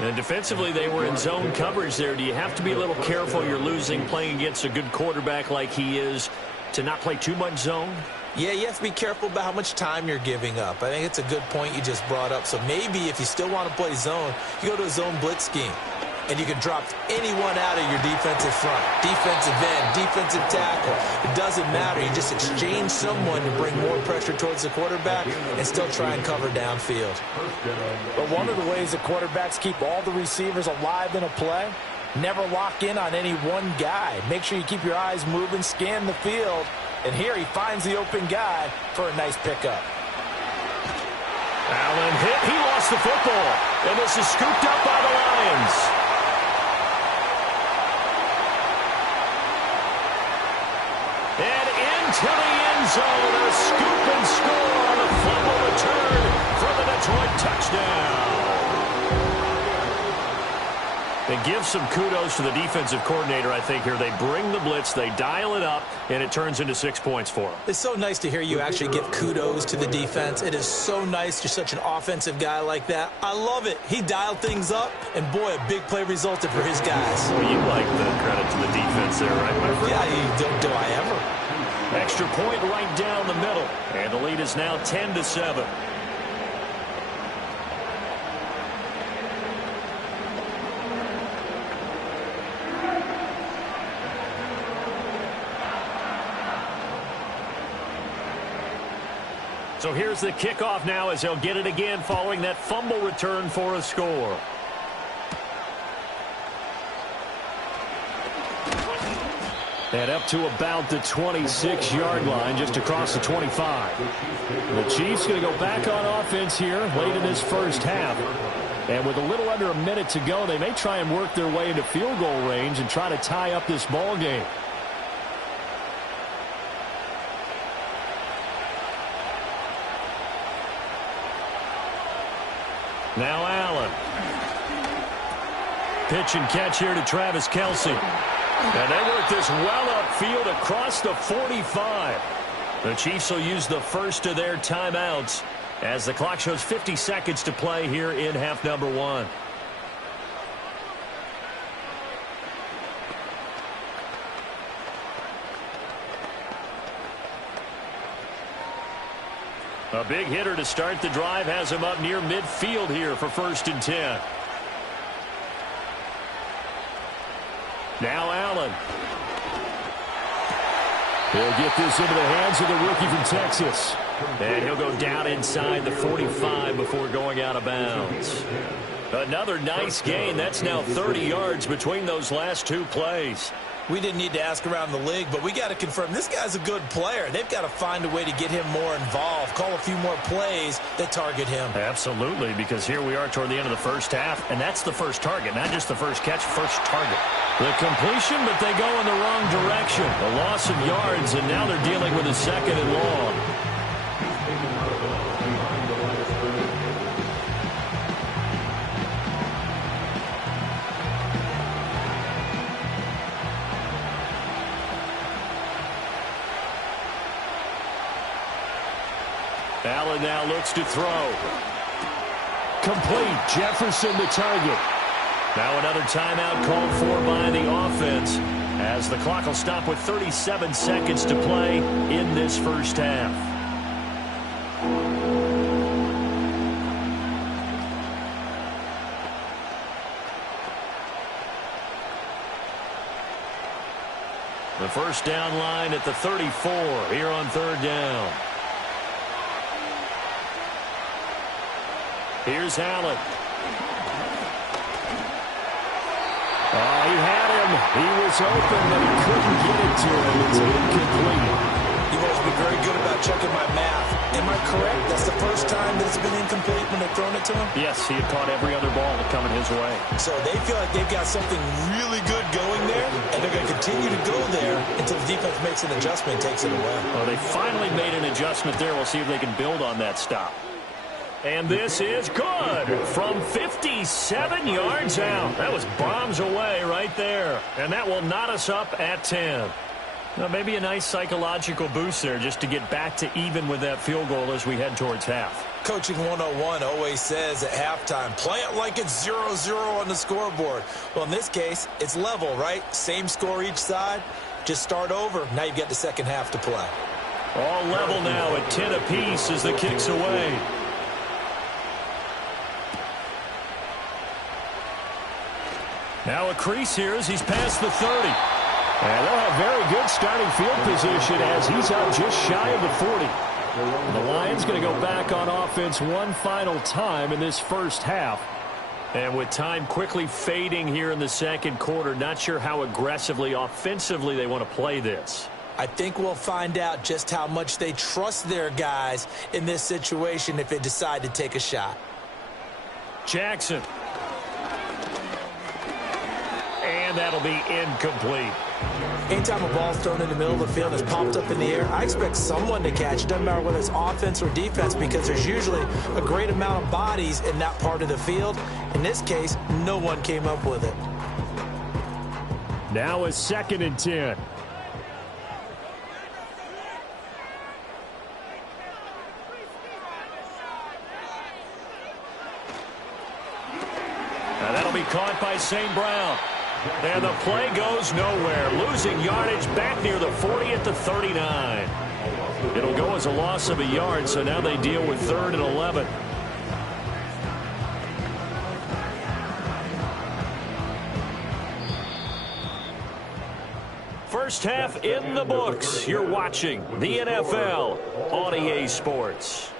And defensively, they were in zone coverage there. Do you have to be a little careful? You're losing playing against a good quarterback like he is to not play too much zone? Yeah, you have to be careful about how much time you're giving up. I think it's a good point you just brought up. So maybe if you still want to play zone, you go to a zone blitz scheme. And you can drop anyone out of your defensive front, defensive end, defensive tackle. It doesn't matter. You just exchange someone to bring more pressure towards the quarterback and still try and cover downfield. But one of the ways that quarterbacks keep all the receivers alive in a play, never lock in on any one guy. Make sure you keep your eyes moving, scan the field. And here he finds the open guy for a nice pickup. Allen hit. He lost the football. And this is scooped up by the Lions. And into the end zone, a scoop and score on a fumble return for the Detroit touchdown. And give some kudos to the defensive coordinator, I think, here. They bring the blitz, they dial it up, and it turns into 6 points for them. It's so nice to hear you actually give kudos to the defense. It is so nice you're such an offensive guy like that. I love it. He dialed things up, and boy, a big play resulted for his guys. Well, you like the credit to the defense there, right, my friend? Yeah, do I ever? Extra point right down the middle, and the lead is now 10-7. So here's the kickoff now as he'll get it again following that fumble return for a score. And up to about the 26-yard line, just across the 25. The Chiefs going to go back on offense here late in this first half. And with a little under a minute to go, they may try and work their way into field goal range and try to tie up this ball game. Now Allen. Pitch and catch here to Travis Kelce. And they work this well upfield across the 45. The Chiefs will use the first of their timeouts as the clock shows 50 seconds to play here in half number 1. A big hitter to start the drive has him up near midfield here for 1st and 10. Now Allen. He'll get this into the hands of the rookie from Texas. And he'll go down inside the 45 before going out of bounds. Another nice gain. That's now 30 yards between those last 2 plays. We didn't need to ask around the league, but we got to confirm this guy's a good player. They've got to find a way to get him more involved, call a few more plays that target him. Absolutely, because here we are toward the end of the first half, and that's the first target, not just the first catch, first target. The completion, but they go in the wrong direction. A loss of yards, and now they're dealing with a 2nd and long. Allen now looks to throw. Complete. Jefferson the target. Now another timeout called for by the offense as the clock will stop with 37 seconds to play in this first half. The first down line at the 34 here on 3rd down. Here's Allen. Oh, he had him. He was open, but he couldn't get it to him. It's incomplete. You've always been very good about checking my math. Am I correct? That's the first time that it's been incomplete when they've thrown it to him? Yes, he had caught every other ball coming his way. So they feel like they've got something really good going there, and they're going to continue to go there until the defense makes an adjustment and takes it away. Well, they finally made an adjustment there. We'll see if they can build on that stop. And this is good from 57 yards out. That was bombs away right there. And that will knot us up at 10. Now, maybe a nice psychological boost there just to get back to even with that field goal as we head towards half. Coaching 101 always says at halftime, play it like it's 0-0 on the scoreboard. Well, in this case, it's level, right? Same score each side. Just start over. Now you've got the second half to play. All level now at 10 apiece as the kick's away. Now a crease here as he's past the 30. And they'll have very good starting field position as he's out just shy of the 40. And the Lions going to go back on offense one final time in this first half. And with time quickly fading here in the second quarter, not sure how aggressively, offensively they want to play this. I think we'll find out just how much they trust their guys in this situation if they decide to take a shot. Jackson. And that'll be incomplete. Anytime a ball's thrown in the middle of the field and it's popped up in the air, I expect someone to catch it. Doesn't matter whether it's offense or defense because there's usually a great amount of bodies in that part of the field. In this case, no one came up with it. Now a 2nd and 10. Now that'll be caught by St. Brown. And the play goes nowhere. Losing yardage back near the 40 at the 39. It'll go as a loss of a yard, so now they deal with 3rd and 11. First half in the books. You're watching the NFL on EA Sports.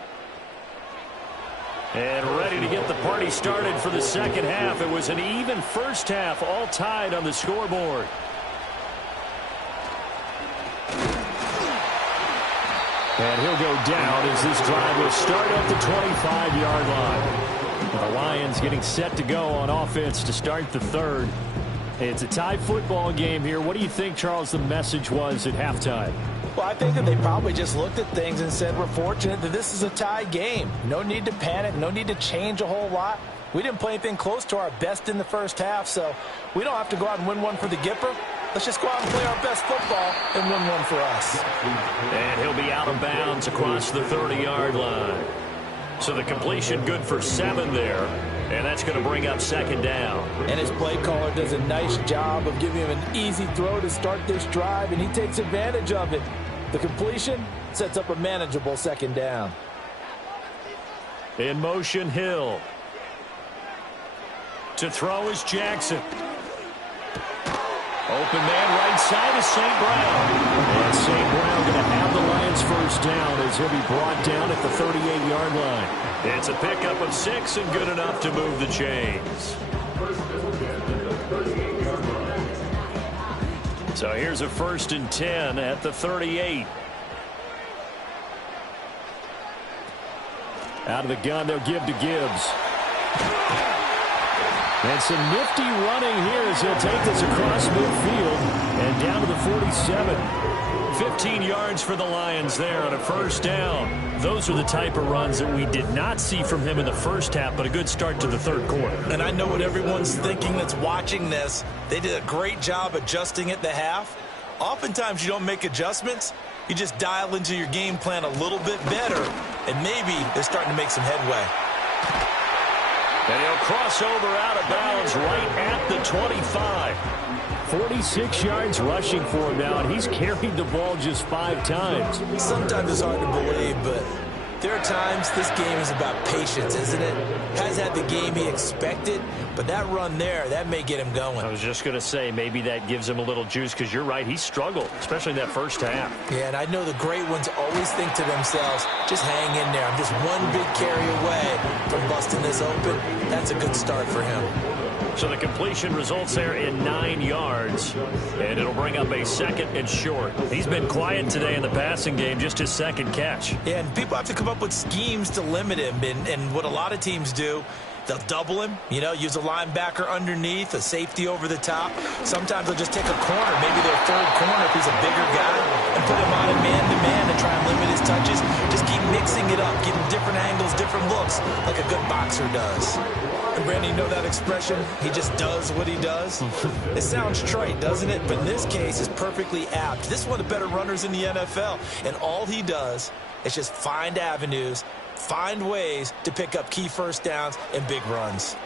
And ready to get the party started for the second half. It was an even first half, all tied on the scoreboard. And he'll go down as this drive will start at the 25-yard line. The Lions getting set to go on offense to start the third. It's a tie football game here. What do you think, Charles, the message was at halftime? Well, I think that they probably just looked at things and said, we're fortunate that this is a tie game. No need to panic. No need to change a whole lot. We didn't play anything close to our best in the first half, so we don't have to go out and win one for the Gipper. Let's just go out and play our best football and win one for us. And he'll be out of bounds across the 30-yard line. So the completion good for 7 there. And that's going to bring up 2nd down. And his play caller does a nice job of giving him an easy throw to start this drive, and he takes advantage of it. The completion sets up a manageable 2nd down. In motion, Hill. To throw is Jackson. Open man right side is St. Brown. And St. Brown going to have the Lions first down as he'll be brought down at the 38-yard line. It's a pickup of 6 and good enough to move the chains. So here's a 1st and 10 at the 38. Out of the gun, they'll give to Gibbs. And some nifty running here as he'll take this across midfield and down to the 47. 15 yards for the Lions there on a 1st down. Those are the type of runs that we did not see from him in the first half, but a good start to the 3rd quarter. And I know what everyone's thinking that's watching this. They did a great job adjusting at the half. Oftentimes you don't make adjustments. You just dial into your game plan a little bit better, and maybe they're starting to make some headway. And he'll cross over out of bounds right at the 25. 46 yards rushing for him now, and he's carried the ball just 5 times. Sometimes it's hard to believe, but there are times this game is about patience, isn't it? Has had the game he expected, but that run there, that may get him going. I was just going to say, maybe that gives him a little juice, because you're right, he struggled, especially in that first half. Yeah, and I know the great ones always think to themselves, just hang in there. I'm just one big carry away from busting this open. That's a good start for him. So the completion results there in 9 yards, and it'll bring up a second and short. He's been quiet today in the passing game, just his second catch. Yeah, and people have to come up with schemes to limit him, and what a lot of teams do, they'll double him, use a linebacker underneath, a safety over the top. Sometimes they'll just take a corner, maybe their third corner if he's a bigger guy, and put him on a man-to-man and try and limit his touches. Just keep mixing it up, give him different angles, different looks, like a good boxer does. And Brandon, you know that expression? He just does what he does? It sounds trite, doesn't it? But in this case, it's perfectly apt. This is one of the better runners in the NFL, and all he does is just find avenues, find ways to pick up key first downs and big runs.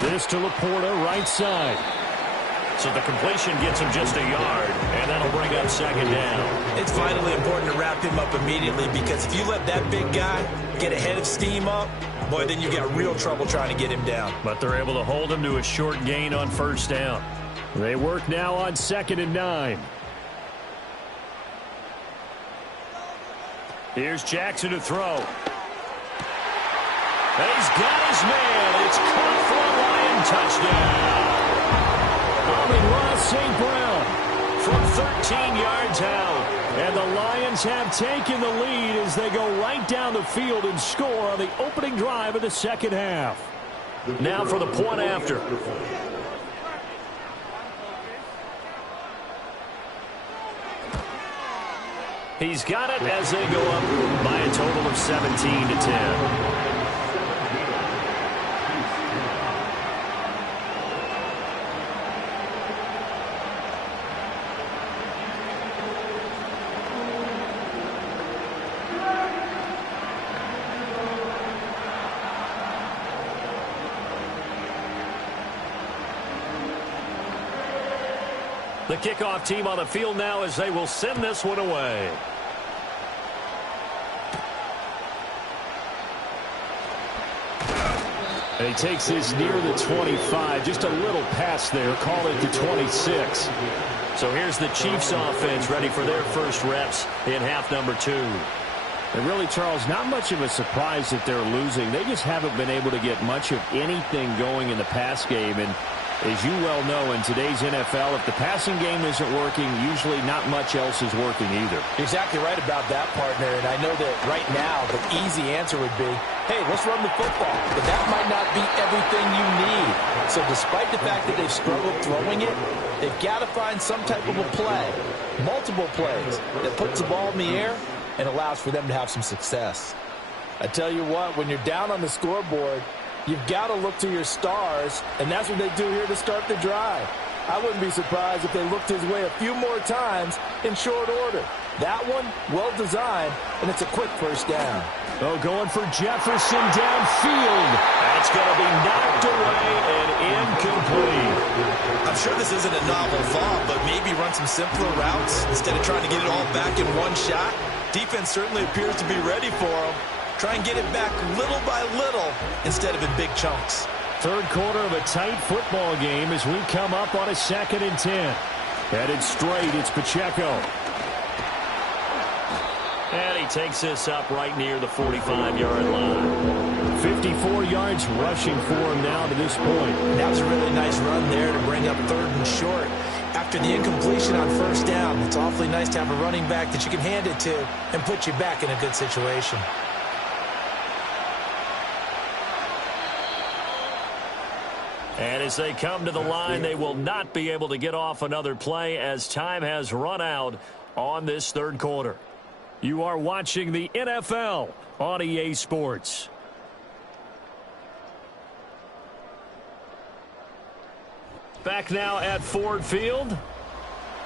This to Laporta, right side. So the completion gets him just a yard, and that'll bring up second down. It's vitally important to wrap him up immediately, because if you let that big guy get a head of steam up, boy, then you got real trouble trying to get him down. But they're able to hold him to a short gain on first down. They work now on 2nd and 9. Here's Jackson to throw. And he's got his man. It's caught for a Lion touchdown. Amon-Ra St. Brown from 13 yards out. And the Lions have taken the lead as they go right down the field and score on the opening drive of the second half. Now for the point after. He's got it as they go up by a total of 17-10. The kickoff team on the field now as they will send this one away. And he takes this near the 25. Just a little pass there. Call it the 26. So here's the Chiefs offense ready for their first reps in half number 2. And really, Charles, not much of a surprise that they're losing. They just haven't been able to get much of anything going in the pass game. And as you well know, in today's NFL, if the passing game isn't working, usually not much else is working either. You're exactly right about that, partner. And I know that right now the easy answer would be, hey, let's run the football. But that might not be everything you need. So despite the fact that they've struggled throwing it, they've got to find some type of a play, multiple plays, that puts the ball in the air and allows for them to have some success. I tell you what, when you're down on the scoreboard, you've got to look to your stars, and that's what they do here to start the drive. I wouldn't be surprised if they looked his way a few more times in short order. That one, well designed, and it's a quick first down. Oh, going for Jefferson downfield. That's going to be knocked away and incomplete. I'm sure this isn't a novel thought, but maybe run some simpler routes instead of trying to get it all back in one shot. Defense certainly appears to be ready for him. Try and get it back little by little instead of in big chunks. Third quarter of a tight football game as we come up on a 2nd and 10. Headed straight, it's Pacheco. And he takes this up right near the 45-yard line. 54 yards rushing for him now to this point. That was a really nice run there to bring up 3rd and short. After the incompletion on first down, it's awfully nice to have a running back that you can hand it to and put you back in a good situation. And as they come to the line, they will not be able to get off another play as time has run out on this third quarter. You are watching the NFL on EA Sports. Back now at Ford Field.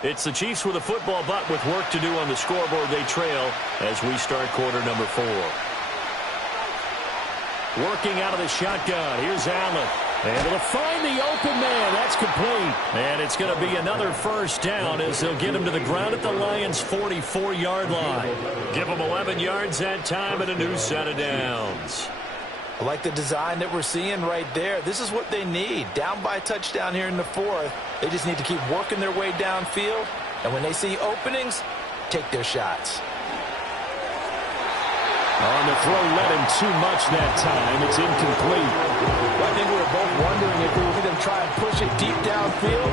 It's the Chiefs with a football, but with work to do on the scoreboard. They trail as we start quarter number 4. Working out of the shotgun. Here's Allen. Able to find the open man. That's complete. And it's going to be another first down as they'll get him to the ground at the Lions' 44-yard line. Give them 11 yards that time and a new set of downs. I like the design that we're seeing right there. This is what they need. Down by a touchdown here in the 4th. They just need to keep working their way downfield. And when they see openings, take their shots. On the throw, led him too much that time. It's incomplete. Well, I think we were both wondering if we were going to try and push it deep downfield,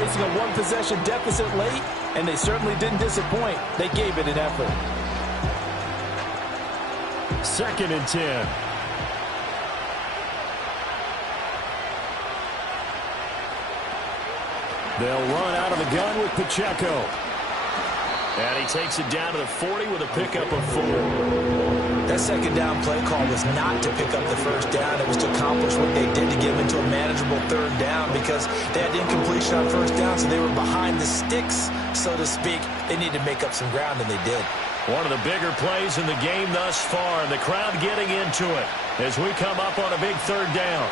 facing a one-possession deficit late, and they certainly didn't disappoint. They gave it an effort. 2nd and 10. They'll run out of the gun with Pacheco. And he takes it down to the 40 with a pickup of 4. That second down play call was not to pick up the first down. It was to accomplish what they did to get them into a manageable 3rd down because they had incompletion on 1st down, so they were behind the sticks, so to speak. They needed to make up some ground, and they did. One of the bigger plays in the game thus far, and the crowd getting into it as we come up on a big 3rd down.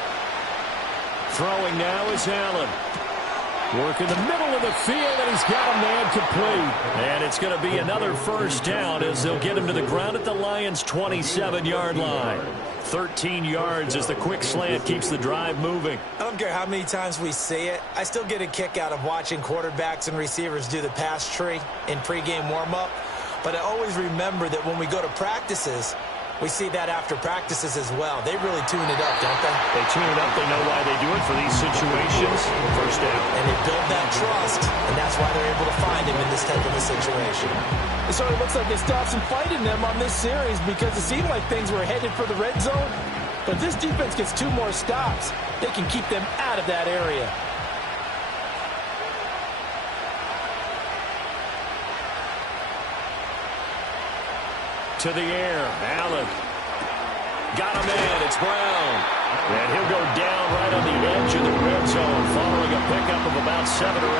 Throwing now is Allen. Work in the middle of the field, and he's got a man complete. And it's going to be another 1st down as they'll get him to the ground at the Lions' 27-yard line. 13 yards as the quick slant keeps the drive moving. I don't care how many times we say it. I still get a kick out of watching quarterbacks and receivers do the pass tree in pregame warm-up. But I always remember that when we go to practices, we see that after practices as well. They really tune it up, don't they? They tune it up. They know why they do it for these situations. 1st down. And they build that trust, and that's why they're able to find him in this type of a situation. It sort of looks like they stopped some fight in them on this series because it seemed like things were headed for the red zone. But if this defense gets 2 more stops, they can keep them out of that area. To the air, Allen. Got a man, it's Brown. And he'll go down right on the edge of the red zone following a pickup of about 7 or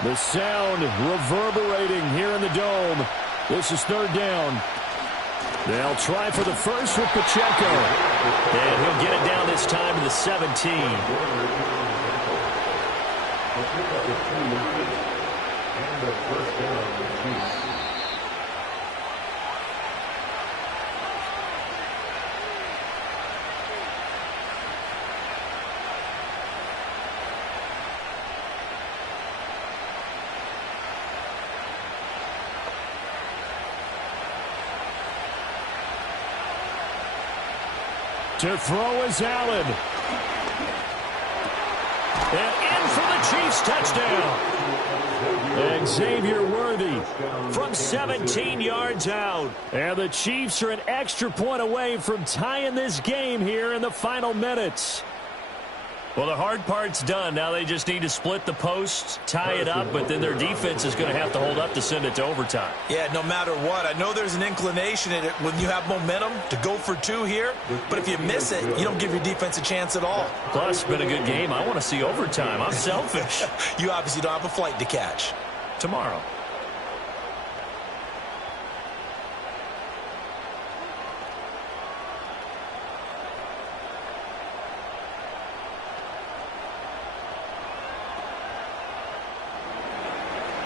8. The sound reverberating here in the dome. This is 3rd down. They'll try for the first with Pacheco. And he'll get it down this time to the 17. To throw is Allen. And in for the Chiefs touchdown. Xavier Worthy from 17 yards out. And the Chiefs are an extra point away from tying this game here in the final minutes. Well, the hard part's done. Now they just need to split the posts, tie it up, but then their defense is going to have to hold up to send it to overtime. Yeah, no matter what. I know there's an inclination in it when you have momentum to go for 2 here, but if you miss it, you don't give your defense a chance at all. Plus, it's been a good game. I want to see overtime. I'm selfish. You obviously don't have a flight to catch. Tomorrow.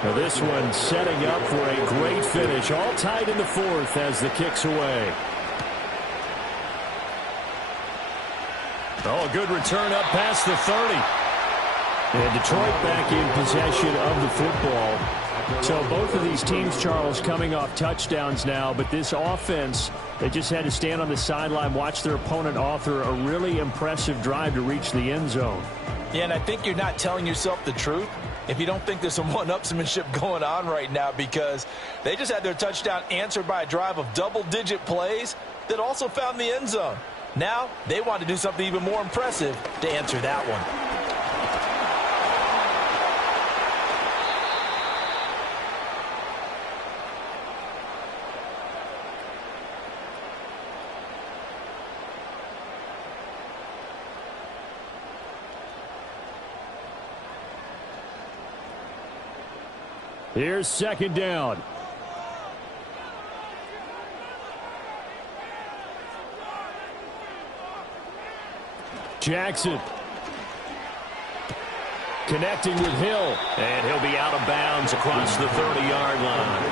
Now this one setting up for a great finish. All tied in the 4th as the kick's away. Oh, a good return up past the 30. And Detroit back in possession of the football. So both of these teams, Charles, coming off touchdowns now, but this offense, they just had to stand on the sideline, watch their opponent author a really impressive drive to reach the end zone. Yeah, and I think you're not telling yourself the truth if you don't think there's some one-upsmanship going on right now, because they just had their touchdown answered by a drive of double-digit plays that also found the end zone. Now they want to do something even more impressive to answer that one. Here's 2nd down. Jackson connecting with Hill, and he'll be out of bounds across the 30-yard line.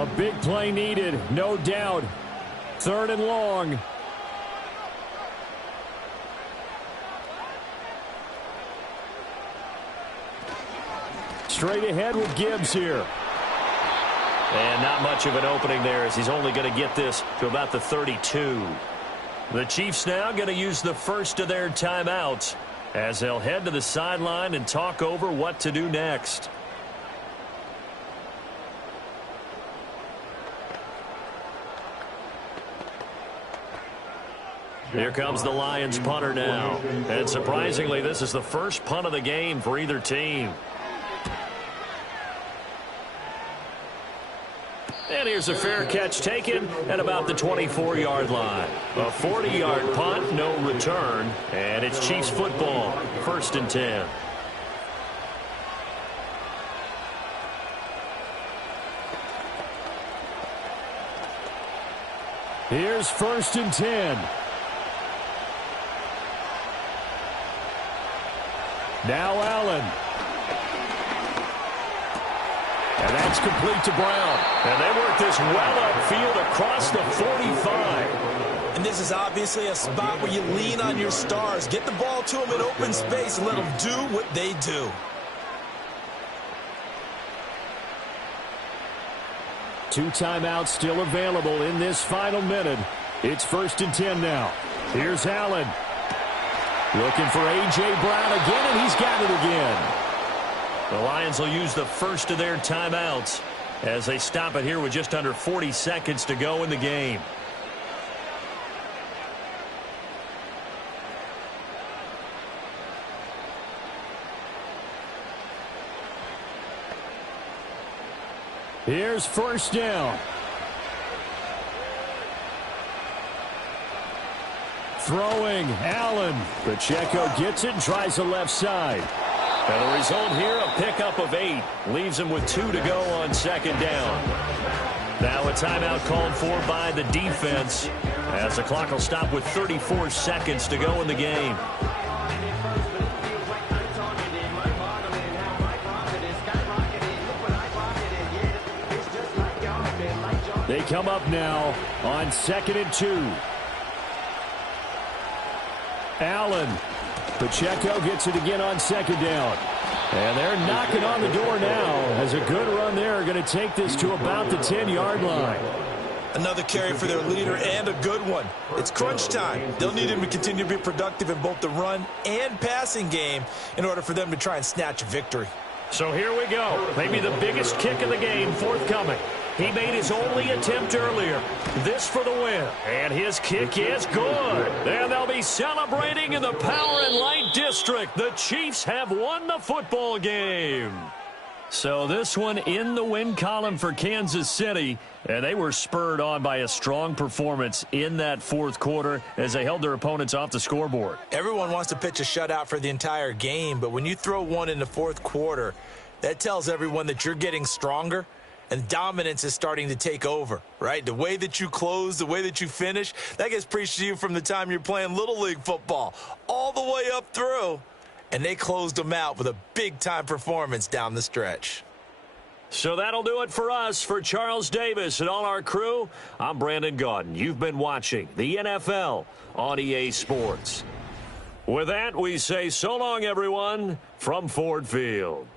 A big play needed, no doubt. 3rd and long. Straight ahead with Gibbs here. And not much of an opening there as he's only going to get this to about the 32. The Chiefs now going to use the first of their timeouts as they'll head to the sideline and talk over what to do next. Here comes the Lions punter now. And surprisingly, this is the first punt of the game for either team. And here's a fair catch taken at about the 24-yard line. A 40-yard punt, no return. And it's Chiefs football, 1st and 10. Here's 1st and 10. Now Allen. And that's complete to Brown. And they work this well upfield across the 45. And this is obviously a spot where you lean on your stars. Get the ball to them in open space and let them do what they do. Two timeouts still available in this final minute. It's 1st and 10 now. Here's Allen. Looking for A.J. Brown again, and he's got it again. The Lions will use the first of their timeouts as they stop it here with just under 40 seconds to go in the game. Here's 1st down. Throwing, Allen. Pacheco gets it and tries the left side. And the result here, a pickup of 8. Leaves him with 2 to go on 2nd down. Now a timeout called for by the defense as the clock will stop with 34 seconds to go in the game. They come up now on 2nd and 2. Allen. Pacheco gets it again on 2nd down. And they're knocking on the door now as a good run there going to take this to about the 10-yard line. Another carry for their leader and a good one. It's crunch time. They'll need him to continue to be productive in both the run and passing game in order for them to try and snatch a victory. So here we go. Maybe the biggest kick of the game forthcoming. He made his only attempt earlier. This for the win. And his kick is good. And they'll be celebrating in the Power and Light District. The Chiefs have won the football game. So this one in the win column for Kansas City. And they were spurred on by a strong performance in that 4th quarter as they held their opponents off the scoreboard. Everyone wants to pitch a shutout for the entire game, but when you throw one in the 4th quarter, that tells everyone that you're getting stronger and dominance is starting to take over, right? The way that you close, the way that you finish, that gets preached to you from the time you're playing Little League football all the way up through. And they closed them out with a big-time performance down the stretch. So that'll do it for us. For Charles Davis and all our crew, I'm Brandon Gaudin. You've been watching the NFL on EA Sports. With that, we say so long, everyone, from Ford Field.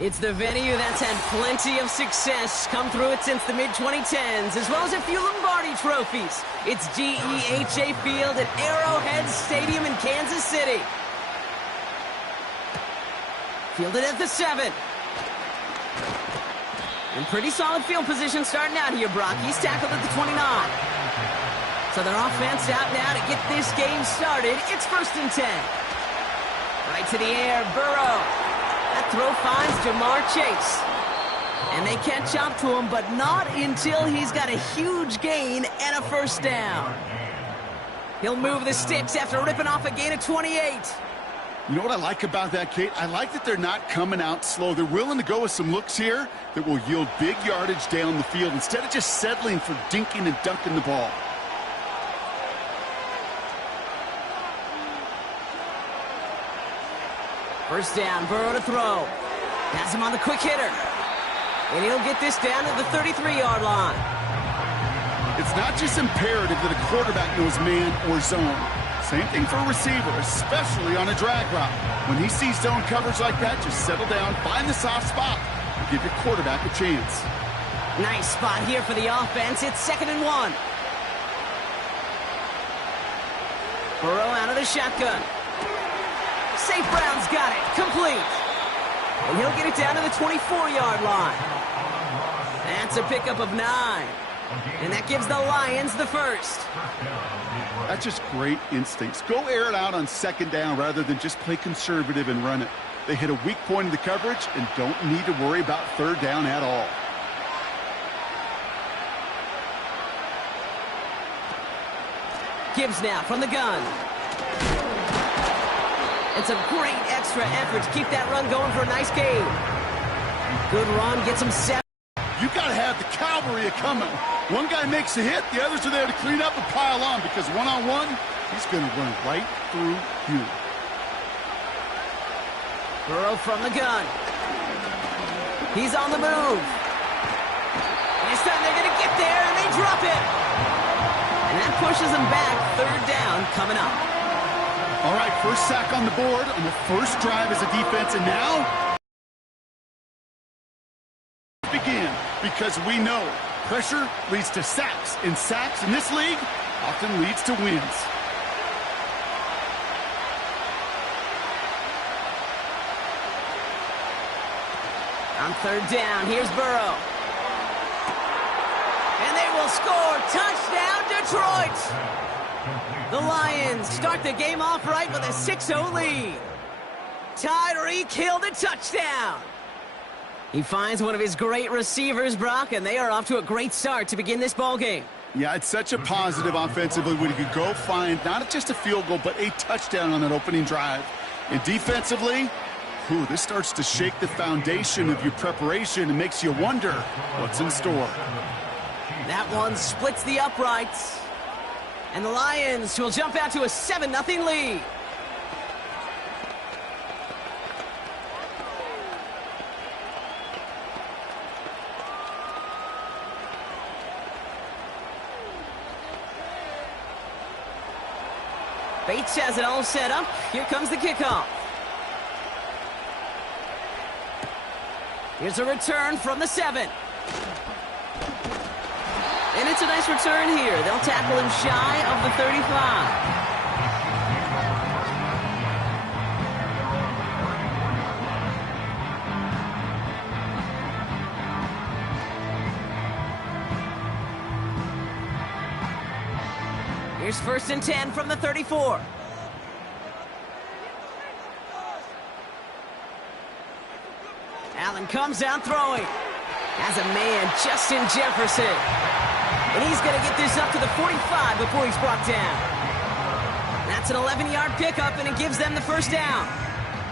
It's the venue that's had plenty of success come through it since the mid-2010s, as well as a few Lombardi trophies. It's GEHA Field at Arrowhead Stadium in Kansas City. Fielded at the 7. In pretty solid field position starting out here, Brock. He's tackled at the 29. So their offense out now to get this game started. It's 1st and 10. Right to the air, Burrow. That throw finds Jamar Chase. And they catch up to him, but not until he's got a huge gain and a 1st down. He'll move the sticks after ripping off a gain of 28. You know what I like about that, Kate? I like that they're not coming out slow. They're willing to go with some looks here that will yield big yardage down the field instead of just settling for dinking and dunking the ball. First down, Burrow to throw. Has him on the quick hitter. And he'll get this down to the 33-yard line. It's not just imperative that a quarterback knows man or zone. Same thing for a receiver, especially on a drag route. When he sees zone coverage like that, just settle down, find the soft spot, and give your quarterback a chance. Nice spot here for the offense. It's 2nd and 1. Burrow out of the shotgun. St. Brown's got it. Complete. And he'll get it down to the 24-yard line. That's a pickup of 9. And that gives the Lions the 1st. That's just great instincts. Go air it out on 2nd down rather than just play conservative and run it. They hit a weak point in the coverage and don't need to worry about 3rd down at all. Gibbs now from the gun. It's a great extra effort to keep that run going for a nice gain. Good run, gets him 7. You got to have the cavalry coming. One guy makes a hit, the others are there to clean up and pile on because one-on-one, he's going to run right through you. Burrow from the gun. He's on the move. This time they're going to get there, and they drop it. And that pushes them back. 3rd down coming up. All right, first sack on the board on the first drive as a defense, and now begin because we know pressure leads to sacks, and sacks in this league often leads to wins. On 3rd down, here's Burrow. And they will score. Touchdown, Detroit! The Lions start the game off right with a 6-0 lead. Tyreek Hill the touchdown. He finds one of his great receivers, Brock, and they are off to a great start to begin this ballgame. Yeah, it's such a positive offensively when you could go find not just a field goal, but a touchdown on that opening drive. And defensively, this starts to shake the foundation of your preparation and makes you wonder what's in store. That one splits the uprights. And the Lions will jump out to a 7-0 lead. Bates has it all set up. Here comes the kickoff. Here's a return from the 7. And it's a nice return here. They'll tackle him shy of the 35. Here's 1st and 10 from the 34. Allen comes out throwing. Has a man, Justin Jefferson. And he's going to get this up to the 45 before he's brought down. That's an 11-yard pickup, and it gives them the 1st down.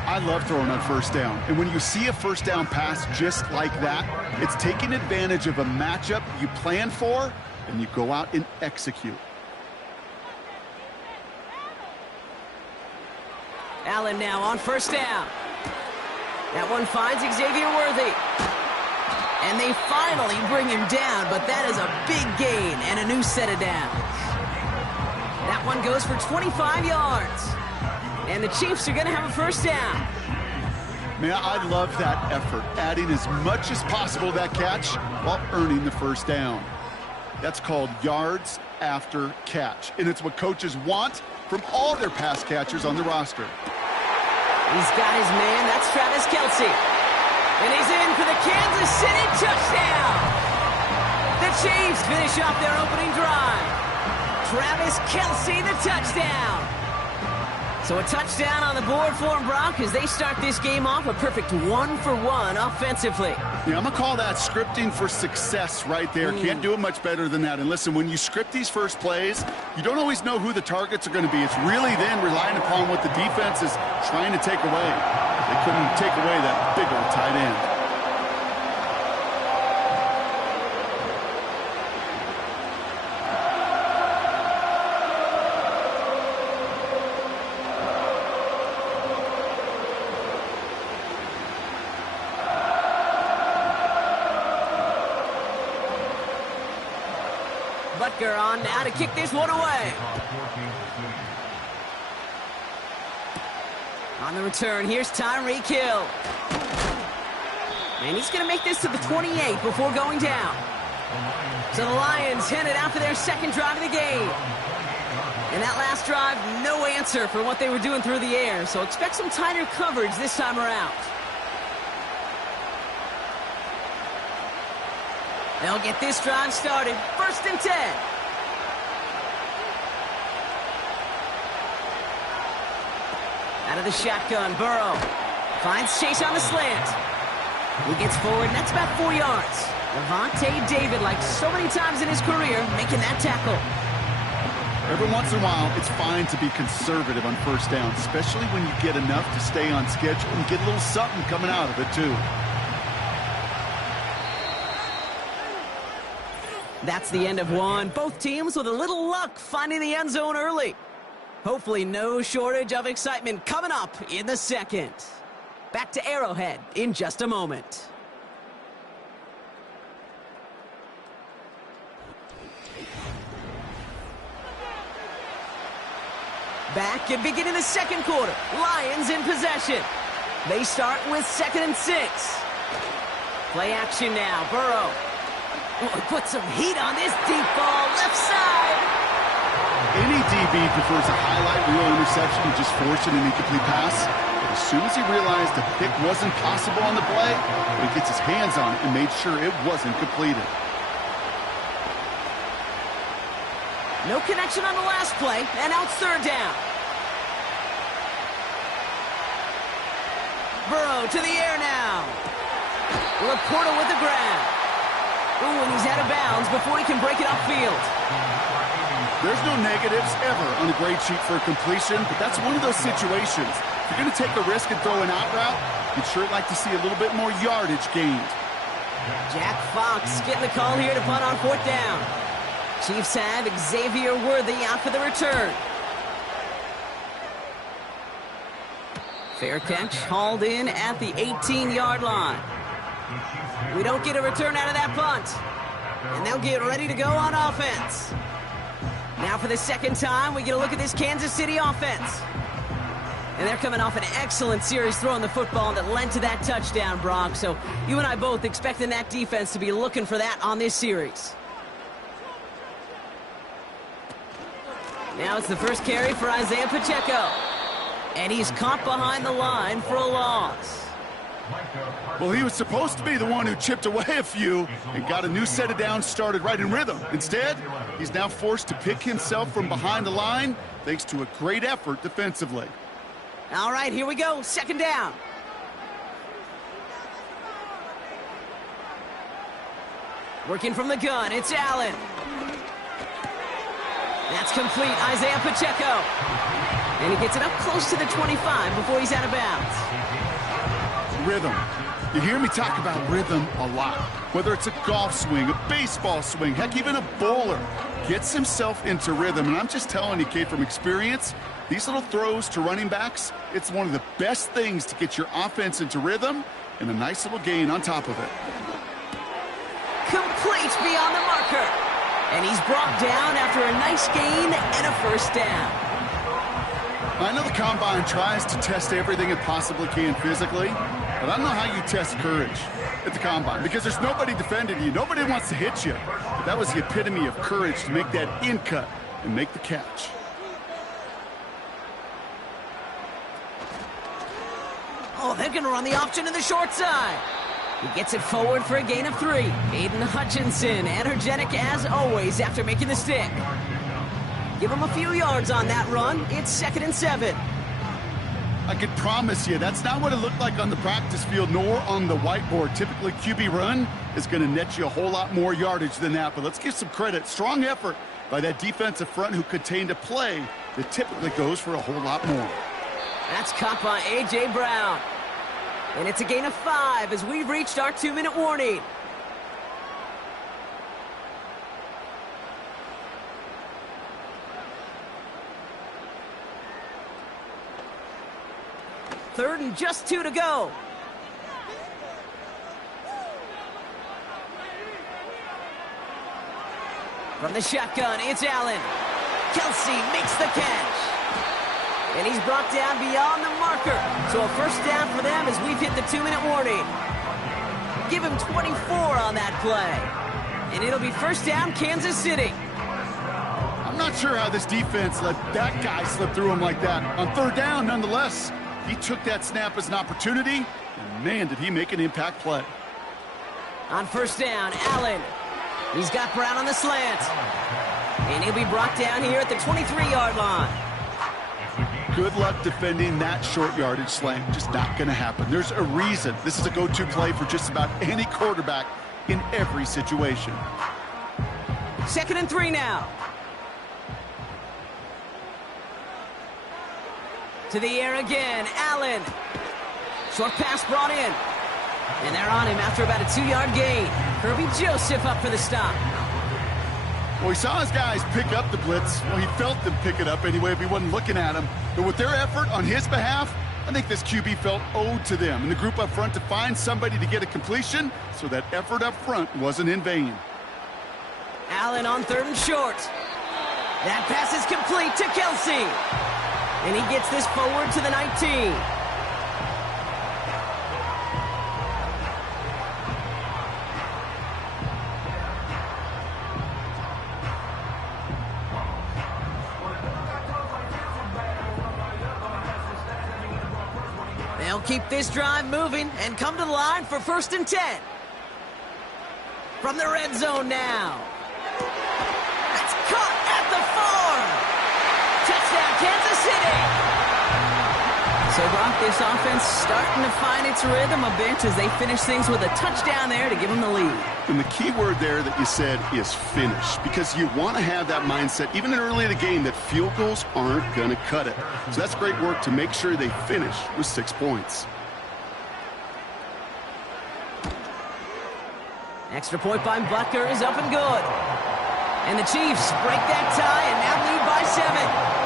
I love throwing on 1st down. And when you see a 1st down pass just like that, it's taking advantage of a matchup you plan for, and you go out and execute. Allen now on 1st down. That one finds Xavier Worthy. And they finally bring him down, but that is a big gain and a new set of downs. That one goes for 25 yards. And the Chiefs are going to have a 1st down. Man, I love that effort, adding as much as possible to that catch while earning the first down. That's called yards after catch, and it's what coaches want from all their pass catchers on the roster. He's got his man. That's Travis Kelce. And he's in for the Kansas City touchdown. The Chiefs finish off their opening drive. Travis Kelce, the touchdown. So a touchdown on the board for him, Brock, as they start this game off a perfect 1-for-1 offensively. Yeah, I'm going to call that scripting for success right there. Can't do it much better than that. And listen, when you script these first plays, you don't always know who the targets are going to be. It's really then relying upon what the defense is trying to take away. They couldn't take away that big old tight end. Butker on now to kick this one away. On the return, here's Tyreek Hill. And he's going to make this to the 28 before going down. So the Lions headed out for their second drive of the game. And that last drive, no answer for what they were doing through the air. So expect some tighter coverage this time around. They'll get this drive started. 1st and 10. Out of the shotgun, Burrow finds Chase on the slant. He gets forward, and that's about 4 yards. Levante David, like so many times in his career, making that tackle. Every once in a while, it's fine to be conservative on first down, especially when you get enough to stay on schedule and get a little something coming out of it, too. That's the end of one. Both teams with a little luck finding the end zone early. Hopefully no shortage of excitement coming up in the second. Back to Arrowhead in just a moment. Back and beginning the second quarter. Lions in possession. They start with 2nd and 6. Play action now. Burrow. Oh, put some heat on this deep ball, left side. Any DB prefers a highlight reel interception and just force an incomplete pass. But as soon as he realized the pick wasn't possible on the play, he gets his hands on it and made sure it wasn't completed. No connection on the last play, and now it's 3rd down. Burrow to the air now. Laporta with the grab. Ooh, and he's out of bounds before he can break it upfield. There's no negatives ever on a grade sheet for a completion, but that's one of those situations. If you're going to take a risk and throw an out route, you'd sure like to see a little bit more yardage gained. Jack Fox getting the call here to punt on 4th down. Chiefs have Xavier Worthy out for the return. Fair catch hauled in at the 18-yard line. We don't get a return out of that punt. And they'll get ready to go on offense. Now for the second time, we get a look at this Kansas City offense. And they're coming off an excellent series throwing the football that led to that touchdown, Brock. So you and I both expecting that defense to be looking for that on this series. Now it's the first carry for Isaiah Pacheco. And he's caught behind the line for a loss. Well, he was supposed to be the one who chipped away a few and got a new set of downs started right in rhythm. Instead, he's now forced to pick himself from behind the line thanks to a great effort defensively. All right, here we go. 2nd down. Working from the gun, it's Allen. That's complete, Isaiah Pacheco. And he gets it up close to the 25 before he's out of bounds. Rhythm. You hear me talk about rhythm a lot. Whether it's a golf swing, a baseball swing, heck, even a bowler gets himself into rhythm. And I'm just telling you, Kate, from experience, these little throws to running backs, it's one of the best things to get your offense into rhythm and a nice little gain on top of it. Complete beyond the marker. And he's brought down after a nice gain and a 1st down. I know the Combine tries to test everything it possibly can physically, but I don't know how you test courage at the Combine because there's nobody defending you. Nobody wants to hit you. But that was the epitome of courage to make that in cut and make the catch. Oh, they're going to run the option to the short side. He gets it forward for a gain of 3. Aiden Hutchinson, energetic as always after making the stick. Give him a few yards on that run. It's 2nd and 7. I could promise you that's not what it looked like on the practice field nor on the whiteboard. Typically, QB run is going to net you a whole lot more yardage than that. But let's give some credit. Strong effort by that defensive front who contained a play that typically goes for a whole lot more. That's caught by A.J. Brown. And it's a gain of 5 as we've reached our 2-minute warning. Third and just 2 to go. From the shotgun, it's Allen. Kelsey makes the catch. And he's brought down beyond the marker. So a first down for them as we've hit the 2-minute warning. Give him 24 on that play. And it'll be first down, Kansas City. I'm not sure how this defense let that guy slip through him like that. On third down, nonetheless, he took that snap as an opportunity, and man, did he make an impact play. On first down, Allen. He's got Brown on the slant. And he'll be brought down here at the 23-yard line. Good luck defending that short yardage slant. Just not going to happen. There's a reason. This is a go-to play for just about any quarterback in every situation. 2nd and 3 now. To the air again, Allen. Short pass brought in. And they're on him after about a 2-yard gain. Kirby Joseph up for the stop. Well, he saw his guys pick up the blitz. Well, he felt them pick it up anyway if he wasn't looking at him. But with their effort on his behalf, I think this QB felt owed to them and the group up front to find somebody to get a completion, so that effort up front wasn't in vain. Allen on 3rd and short. That pass is complete to Kelsey. And he gets this forward to the 19. They'll keep this drive moving and come to the line for 1st and 10. From the red zone now. That's caught at the 4. Touchdown, Kansas City. So, Brock, this offense starting to find its rhythm a bit as they finish things with a touchdown there to give them the lead. And the key word there that you said is finish, because you want to have that mindset, even early in the game, that field goals aren't going to cut it. So that's great work to make sure they finish with 6 points. Extra point by Butker is up and good. And the Chiefs break that tie and now lead by 7.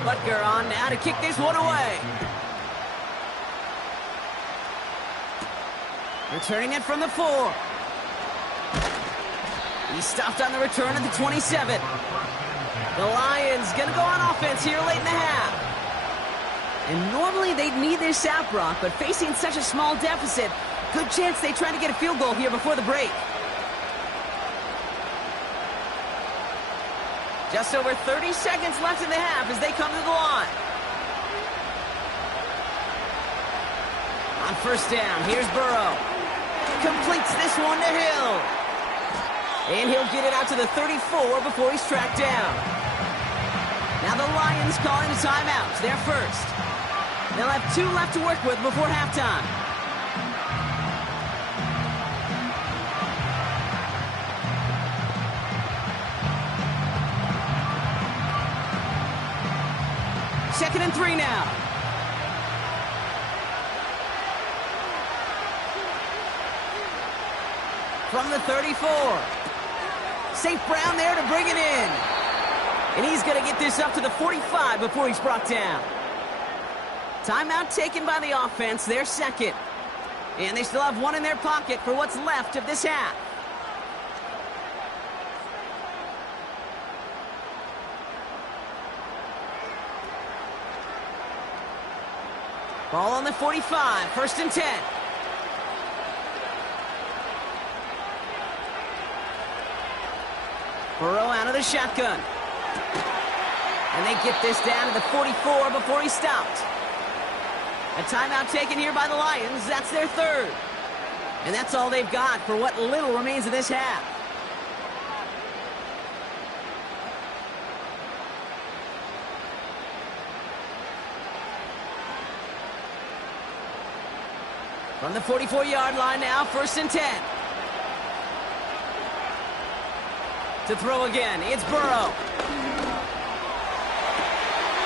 Butker on now to kick this one away. Returning it from the 4. He stopped on the return at the 27. The Lions going to go on offense here late in the half. And normally they'd need this out, Brock, but facing such a small deficit, good chance they try to get a field goal here before the break. Just over 30 seconds left in the half as they come to the line. On first down, here's Burrow. Completes this one to Hill. And he'll get it out to the 34 before he's tracked down. Now the Lions calling a timeout. They're first. They'll have 2 left to work with before halftime. Second and 3 now. From the 34. St. Brown there to bring it in. And he's going to get this up to the 45 before he's brought down. Timeout taken by the offense, their second. And they still have one in their pocket for what's left of this half. Ball on the 45, 1st and 10. Burrow out of the shotgun. And they get this down to the 44 before he stopped. A timeout taken here by the Lions. That's their third. And that's all they've got for what little remains of this half. From the 44-yard line now, 1st and 10. To throw again, it's Burrow.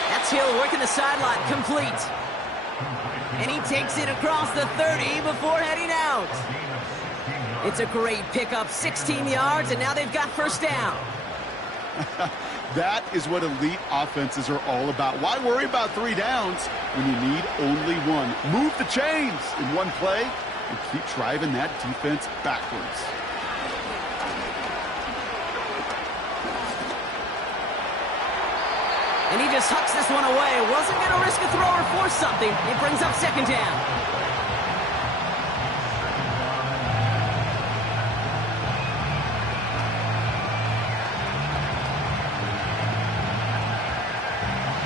That's Hill working the sideline, complete. And he takes it across the 30 before heading out. It's a great pickup, 16 yards, and now they've got 1st down. That is what elite offenses are all about. Why worry about 3 downs when you need only one? Move the chains in one play and keep driving that defense backwards. And he just hucks this one away. Wasn't going to risk a throw or force something. It brings up 2nd down.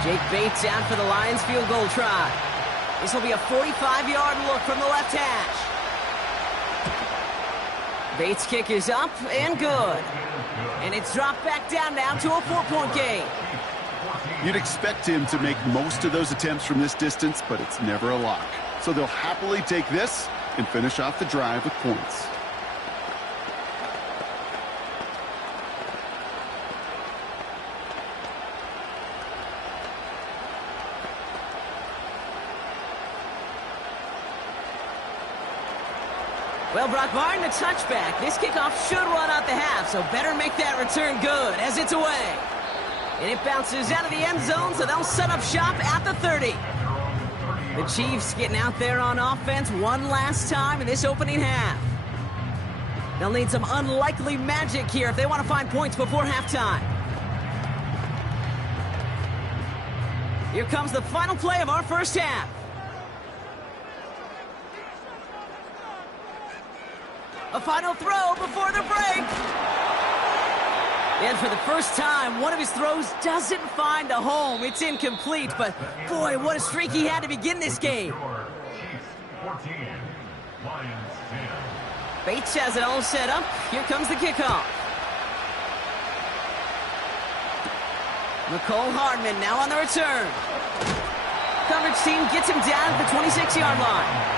Jake Bates out for the Lions field goal try. This will be a 45-yard look from the left hash. Bates' kick is up and good. And it's dropped back down now to a 4-point game. You'd expect him to make most of those attempts from this distance, but it's never a lock. So they'll happily take this and finish off the drive with points. Well, Brock, barring the touchback, this kickoff should run out the half, so better make that return good as it's away. And it bounces out of the end zone, so they'll set up shop at the 30. The Chiefs getting out there on offense one last time in this opening half. They'll need some unlikely magic here if they want to find points before halftime. Here comes the final play of our first half. A final throw before the break. And for the first time, one of his throws doesn't find a home. It's incomplete, but boy, what a streak he had to begin this game. Bates has it all set up. Here comes the kickoff. McCole Hardman now on the return. Coverage team gets him down at the 26-yard line.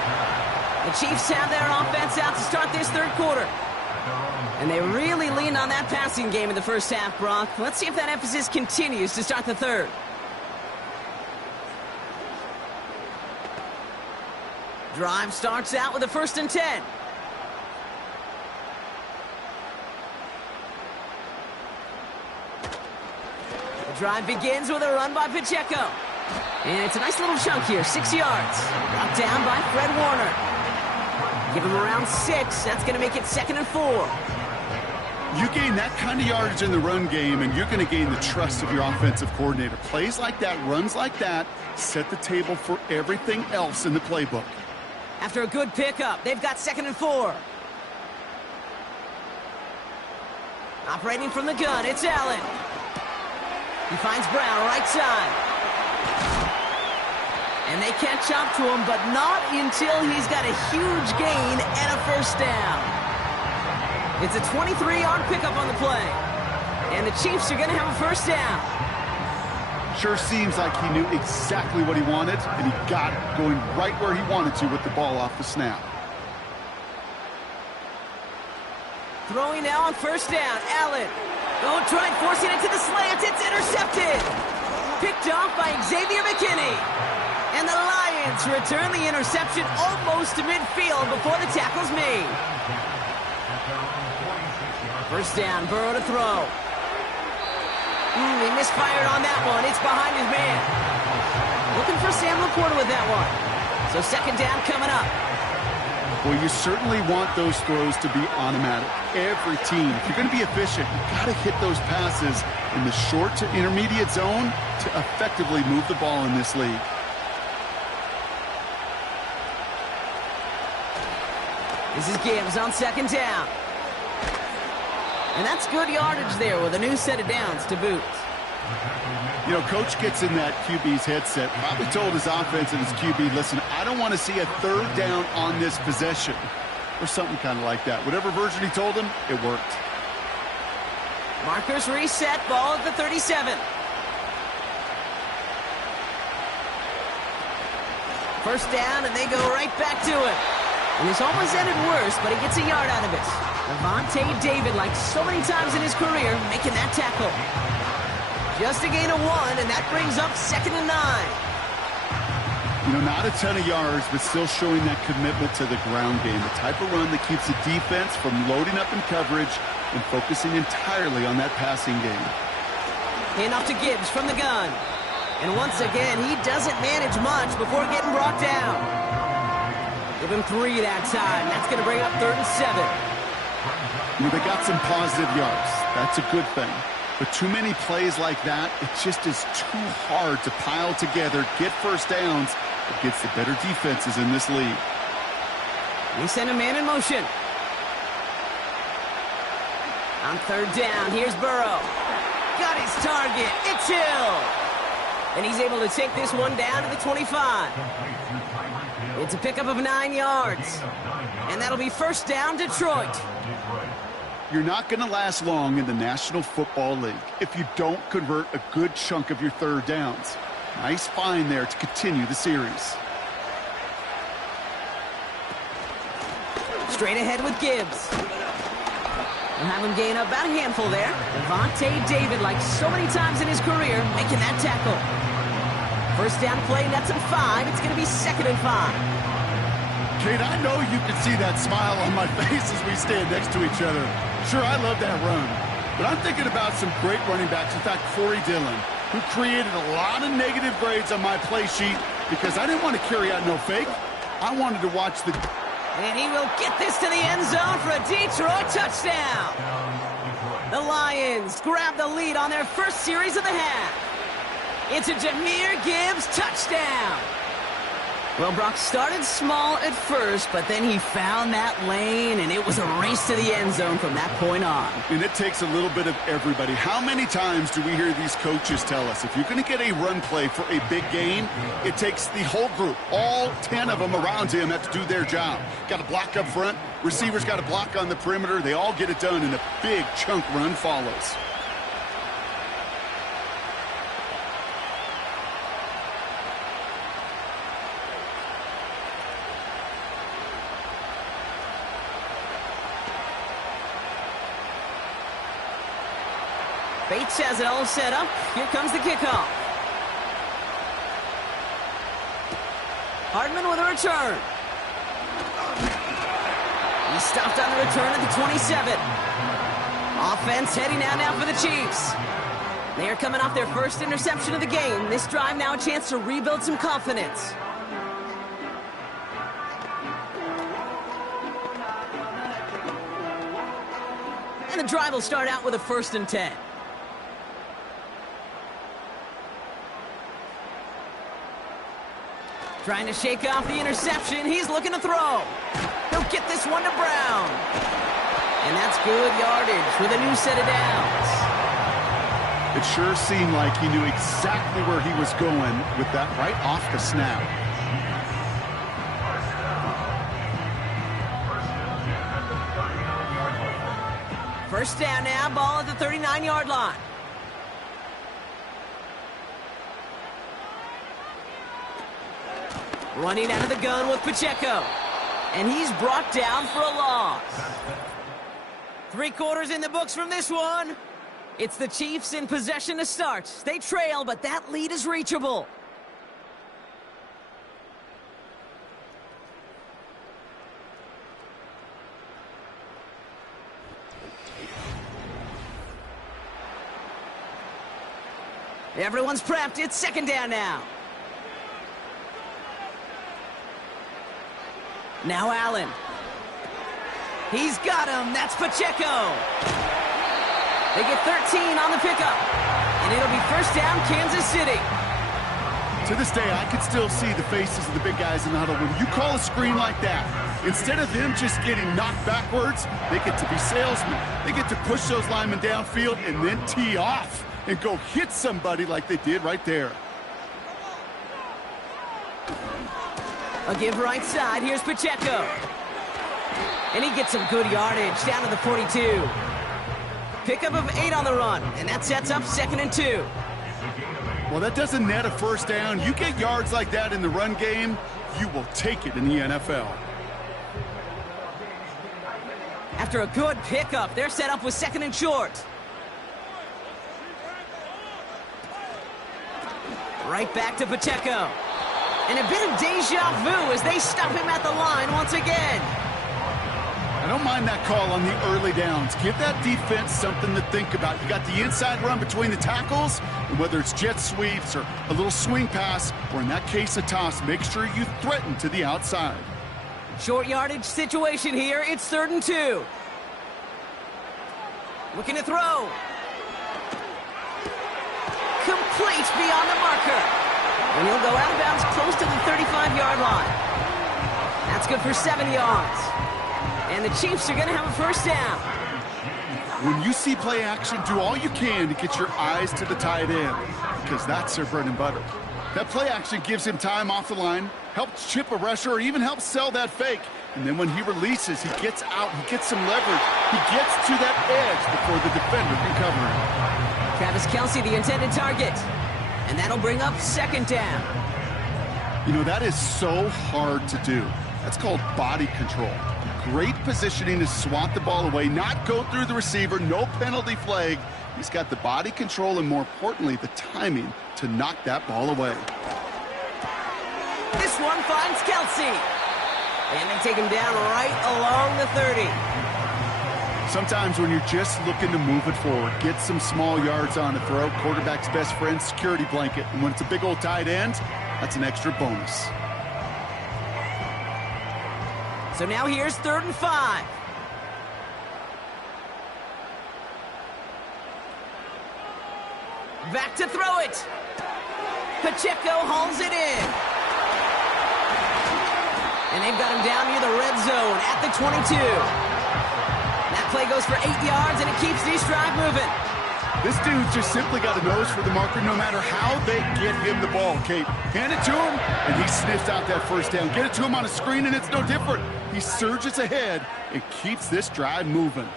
The Chiefs have their offense out to start this third quarter. And they really leaned on that passing game in the first half, Brock. Let's see if that emphasis continues to start the third. Drive starts out with a 1st and 10. The drive begins with a run by Pacheco. And it's a nice little chunk here, 6 yards. Brought down by Fred Warner. Give him around 6. That's going to make it 2nd and 4. You gain that kind of yardage in the run game, and you're going to gain the trust of your offensive coordinator. Plays like that, runs like that, set the table for everything else in the playbook. After a good pickup, they've got 2nd and 4. Operating from the gun, it's Allen. He finds Brown right side. And they catch up to him, but not until he's got a huge gain and a 1st down. It's a 23-yard pickup on the play. And the Chiefs are going to have a 1st down. Sure seems like he knew exactly what he wanted, and he got it going right where he wanted to with the ball off the snap. Throwing now on 1st down, Allen. Don't try forcing it to the slants. It's intercepted. Picked off by Xavier McKinney. And the Lions return the interception almost to midfield before the tackle's made. First down, Burrow to throw. He misfired on that one. It's behind his man. Looking for Sam Laporta with that one. So second down coming up. Well, you certainly want those throws to be automatic. Every team, if you're going to be efficient, you've got to hit those passes in the short to intermediate zone to effectively move the ball in this league. This is Gibbs on second down. And that's good yardage there with a new set of downs to boot. You know, coach gets in that QB's headset, probably told his offense and his QB, listen, I don't want to see a third down on this possession. Or something kind of like that. Whatever version he told him, it worked. Markers reset, ball at the 37. First down, and they go right back to it. And this almost ended worse, but he gets a yard out of it. Devontae David, like so many times in his career, making that tackle. Just a gain of 1, and that brings up 2nd and 9. You know, not a ton of yards, but still showing that commitment to the ground game. The type of run that keeps the defense from loading up in coverage and focusing entirely on that passing game. Handoff to Gibbs from the gun. And once again, he doesn't manage much before getting brought down. Give him 3 that time. That's going to bring up 3rd and 7. You know, they got some positive yards. That's a good thing. But too many plays like that, it just is too hard to pile together, get first downs against the better defenses in this league. We send a man in motion. On 3rd down, here's Burrow. Got his target. It's Hill. And he's able to take this one down to the 25. It's a pickup of 9 yards. And that'll be first down, Detroit. You're not going to last long in the National Football League if you don't convert a good chunk of your third downs. Nice find there to continue the series. Straight ahead with Gibbs. We'll have him gain about a handful there. Devontae David, like so many times in his career, making that tackle. First down play, nets him 5. It's going to be 2nd and 5. Kate, I know you can see that smile on my face as we stand next to each other. Sure, I love that run. But I'm thinking about some great running backs. In fact, Corey Dillon, who created a lot of negative grades on my play sheet because I didn't want to carry out no fake. I wanted to watch the... And he will get this to the end zone for a Detroit touchdown. The Lions grab the lead on their first series of the half. It's a Jahmyr Gibbs touchdown. Well, Brock started small at first, but then he found that lane, and it was a race to the end zone from that point on. And it takes a little bit of everybody. How many times do we hear these coaches tell us, if you're going to get a run play for a big gain, it takes the whole group, all 10 of them around him have to do their job. Got to block up front, receivers got to block on the perimeter. They all get it done, and a big chunk run follows. Bates has it all set up. Here comes the kickoff. Hardman with a return. He stopped on the return at the 27. Offense heading out now for the Chiefs. They are coming off their first interception of the game. This drive now a chance to rebuild some confidence. And the drive will start out with a 1st and 10. Trying to shake off the interception. He's looking to throw. He'll get this one to Brown. And that's good yardage with a new set of downs. It sure seemed like he knew exactly where he was going with that right off the snap. First down now, ball at the 39-yard line. Running out of the gun with Pacheco. And he's brought down for a loss. 3 quarters in the books from this one. It's the Chiefs in possession to start. They trail, but that lead is reachable. Everyone's prepped. It's second down now. Now Allen. He's got him. That's Pacheco. They get 13 on the pickup. And it'll be first down, Kansas City. To this day, I can still see the faces of the big guys in the huddle. When you call a screen like that, instead of them just getting knocked backwards, they get to be salesmen. They get to push those linemen downfield and then tee off and go hit somebody like they did right there. A give right side. Here's Pacheco. And he gets some good yardage down to the 42. Pickup of 8 on the run, and that sets up 2nd and 2. Well, that doesn't net a first down. You get yards like that in the run game, you will take it in the NFL. After a good pickup, they're set up with 2nd and short. Right back to Pacheco. And a bit of deja vu as they stop him at the line once again. I don't mind that call on the early downs. Give that defense something to think about. You got the inside run between the tackles, and whether it's jet sweeps or a little swing pass, or in that case a toss, make sure you threaten to the outside. Short yardage situation here. It's 3rd and 2. Looking to throw. Complete beyond the marker. And he'll go out of bounds close to the 35-yard line. That's good for 7 yards. And the Chiefs are going to have a first down. When you see play action, do all you can to get your eyes to the tight end, because that's their bread and butter. That play action gives him time off the line, helps chip a rusher, or even helps sell that fake. And then when he releases, he gets out, he gets some leverage. He gets to that edge before the defender can cover him. Travis Kelce, the intended target. And that'll bring up 2nd down. You know, that is so hard to do. That's called body control. Great positioning to swat the ball away, not go through the receiver, no penalty flag. He's got the body control and, more importantly, the timing to knock that ball away. This one finds Kelce. And they take him down right along the 30. Sometimes when you're just looking to move it forward, get some small yards on the throw, quarterback's best friend, security blanket. And when it's a big old tight end, that's an extra bonus. So now here's 3rd and 5. Back to throw it. Pacheco hauls it in. And they've got him down near the red zone at the 22. That play goes for 8 yards, and it keeps this drive moving. This dude's just simply got a nose for the marker no matter how they get him the ball, Kate. Hand it to him, and he sniffs out that first down. Get it to him on a screen, and it's no different. He surges ahead and keeps this drive moving.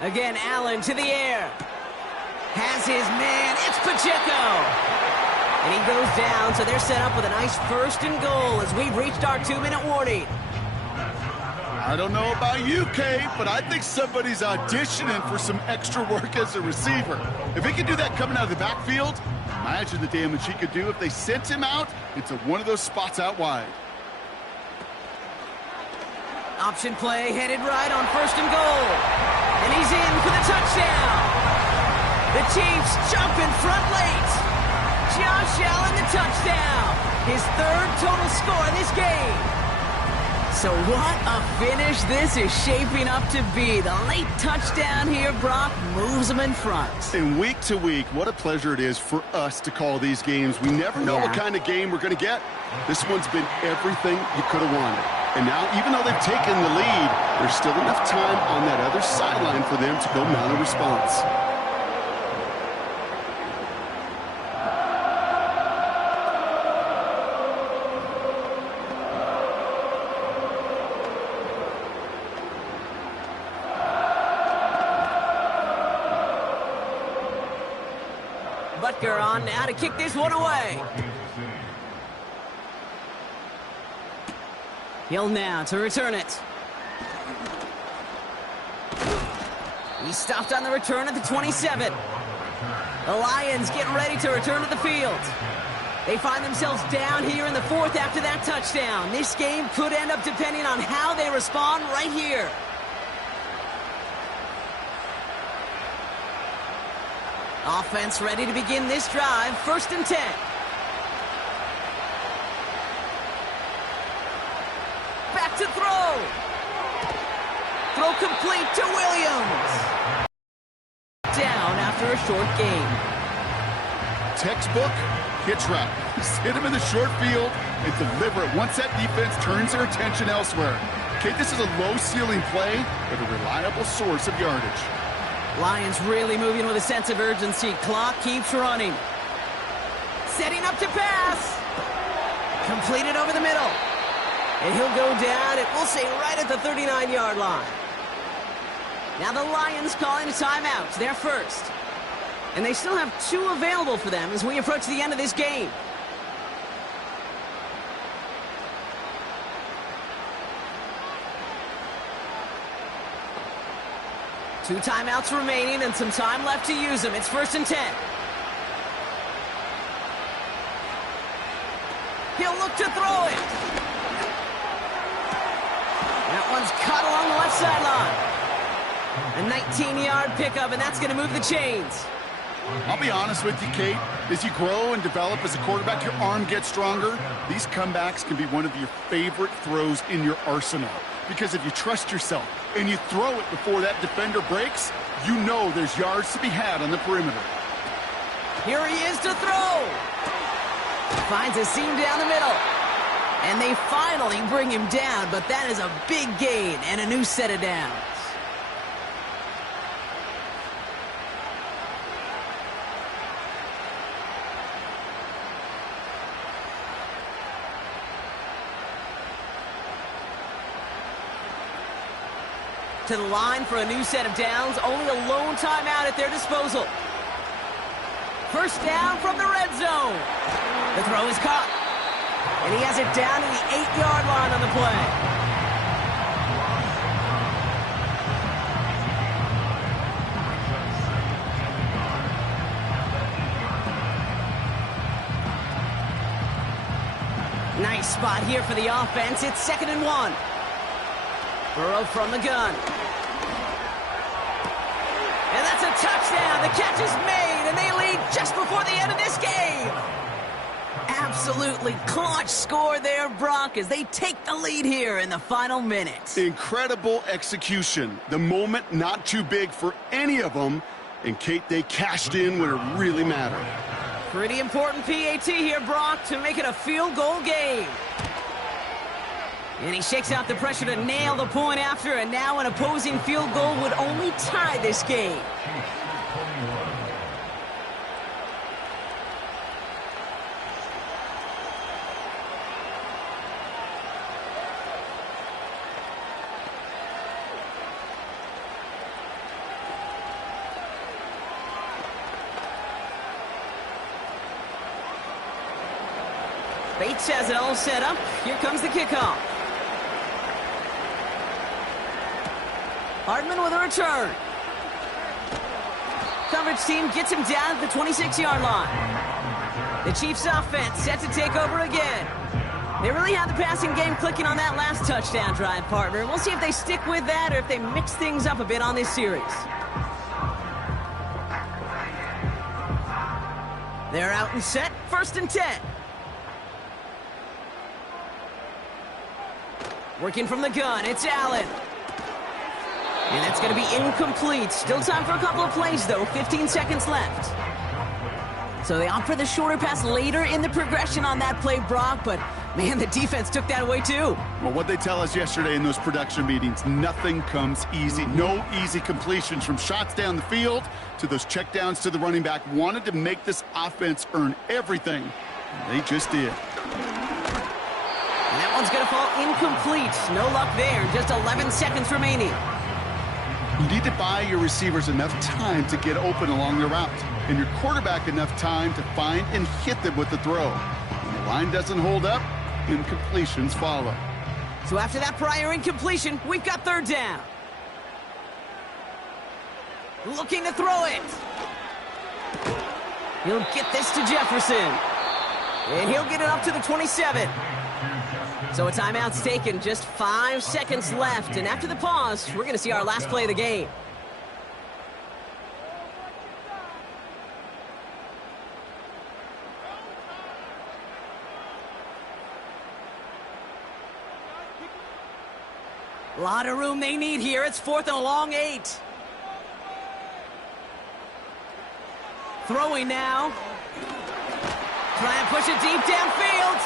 Again, Allen to the air. Has his man. It's Pacheco. And he goes down, so they're set up with a nice 1st and goal as we've reached our 2-minute warning. I don't know about you, Kate, but I think somebody's auditioning for some extra work as a receiver. If he can do that coming out of the backfield, imagine the damage he could do if they sent him out into one of those spots out wide. Option play headed right on 1st and goal. And he's in for the touchdown. The Chiefs jump in front late. Josh Allen, the touchdown. His 3rd total score this game. So what a finish this is shaping up to be. The late touchdown here, Brock, moves them in front. And week to week, what a pleasure it is for us to call these games. We never know what kind of game we're going to get. This one's been everything you could have wanted. And now, even though they've taken the lead, there's still enough time on that other sideline for them to go mount a response. Butker on now to kick this one away. Hill now to return it. He stopped on the return at the 27. The Lions getting ready to return to the field. They find themselves down here in the fourth after that touchdown. This game could end up depending on how they respond right here. Offense ready to begin this drive. 1st and 10. Back to throw. Throw complete to Williams. Down after a short gain. Textbook hitch route. Just hit him in the short field and deliver it once that defense turns their attention elsewhere. Okay, this is a low-ceiling play, but a reliable source of yardage. Lions really moving with a sense of urgency. Clock keeps running. Setting up to pass. Completed over the middle. And he'll go down, and we'll say right at the 39-yard line. Now the Lions calling a timeout. They're first. And they still have 2 available for them as we approach the end of this game. Two timeouts remaining and some time left to use them. It's 1st and 10. He'll look to throw it. That one's caught along the left sideline. A 19-yard pickup, and that's going to move the chains. I'll be honest with you, Kate. As you grow and develop as a quarterback, your arm gets stronger. These comebacks can be one of your favorite throws in your arsenal. Because if you trust yourself and you throw it before that defender breaks, you know there's yards to be had on the perimeter. Here he is to throw. Finds a seam down the middle. And they finally bring him down, but that is a big gain and a new set of downs. To the line for a new set of downs. Only a lone timeout at their disposal. 1st down from the red zone. The throw is caught. And he has it down to the 8-yard line on the play. Nice spot here for the offense. It's 2nd and 1. Burrow from the gun. And that's a touchdown. The catch is made, and they lead just before the end of this game. Absolutely clutch score there, Brock, as they take the lead here in the final minutes. Incredible execution. The moment not too big for any of them. And, Kate, they cashed in when it really mattered. Pretty important PAT here, Brock, to make it a field goal game. And he shakes out the pressure to nail the point after, and now an opposing field goal would only tie this game. Bates has it all set up. Here comes the kickoff. Hardman with a return. Coverage team gets him down at the 26-yard line. The Chiefs offense set to take over again. They really had the passing game clicking on that last touchdown drive, partner. We'll see if they stick with that or if they mix things up a bit on this series. They're out and set. 1st and 10. Working from the gun, it's Allen. And that's going to be incomplete. Still time for a couple of plays, though. 15 seconds left. So they opt for the shorter pass later in the progression on that play, Brock. But, man, the defense took that away, too. Well, what they tell us yesterday in those production meetings, nothing comes easy. No easy completions from shots down the field to those checkdowns to the running back. Wanted to make this offense earn everything. And they just did. And that one's going to fall incomplete. No luck there. Just 11 seconds remaining. You need to buy your receivers enough time to get open along the route, and your quarterback enough time to find and hit them with the throw. When the line doesn't hold up, incompletions follow. So after that prior incompletion, we've got 3rd down. looking to throw it. He'll get this to Jefferson. And he'll get it up to the 27. So a timeout's taken, just 5 seconds left. And after the pause, we're going to see our last play of the game. A lot of room they need here. It's 4th and a long 8. Throwing now. Try and push it deep downfield.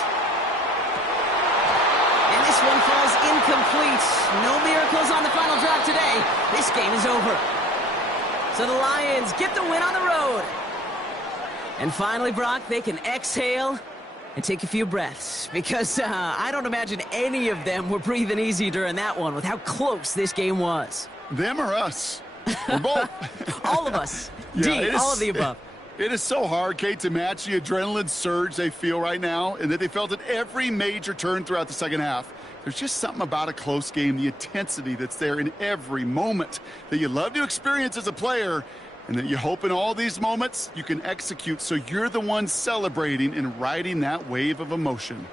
And this one falls incomplete. No miracles on the final drive today. This game is over. So the Lions get the win on the road. And finally, Brock, they can exhale and take a few breaths. Because I don't imagine any of them were breathing easy during that one with how close this game was. Them or us? Or both. All of us. Yeah, all of the above. It is so hard, Kate, to match the adrenaline surge they feel right now and that they felt at every major turn throughout the second half. There's just something about a close game, the intensity that's there in every moment that you love to experience as a player, and that you hope in all these moments you can execute so you're the one celebrating and riding that wave of emotion.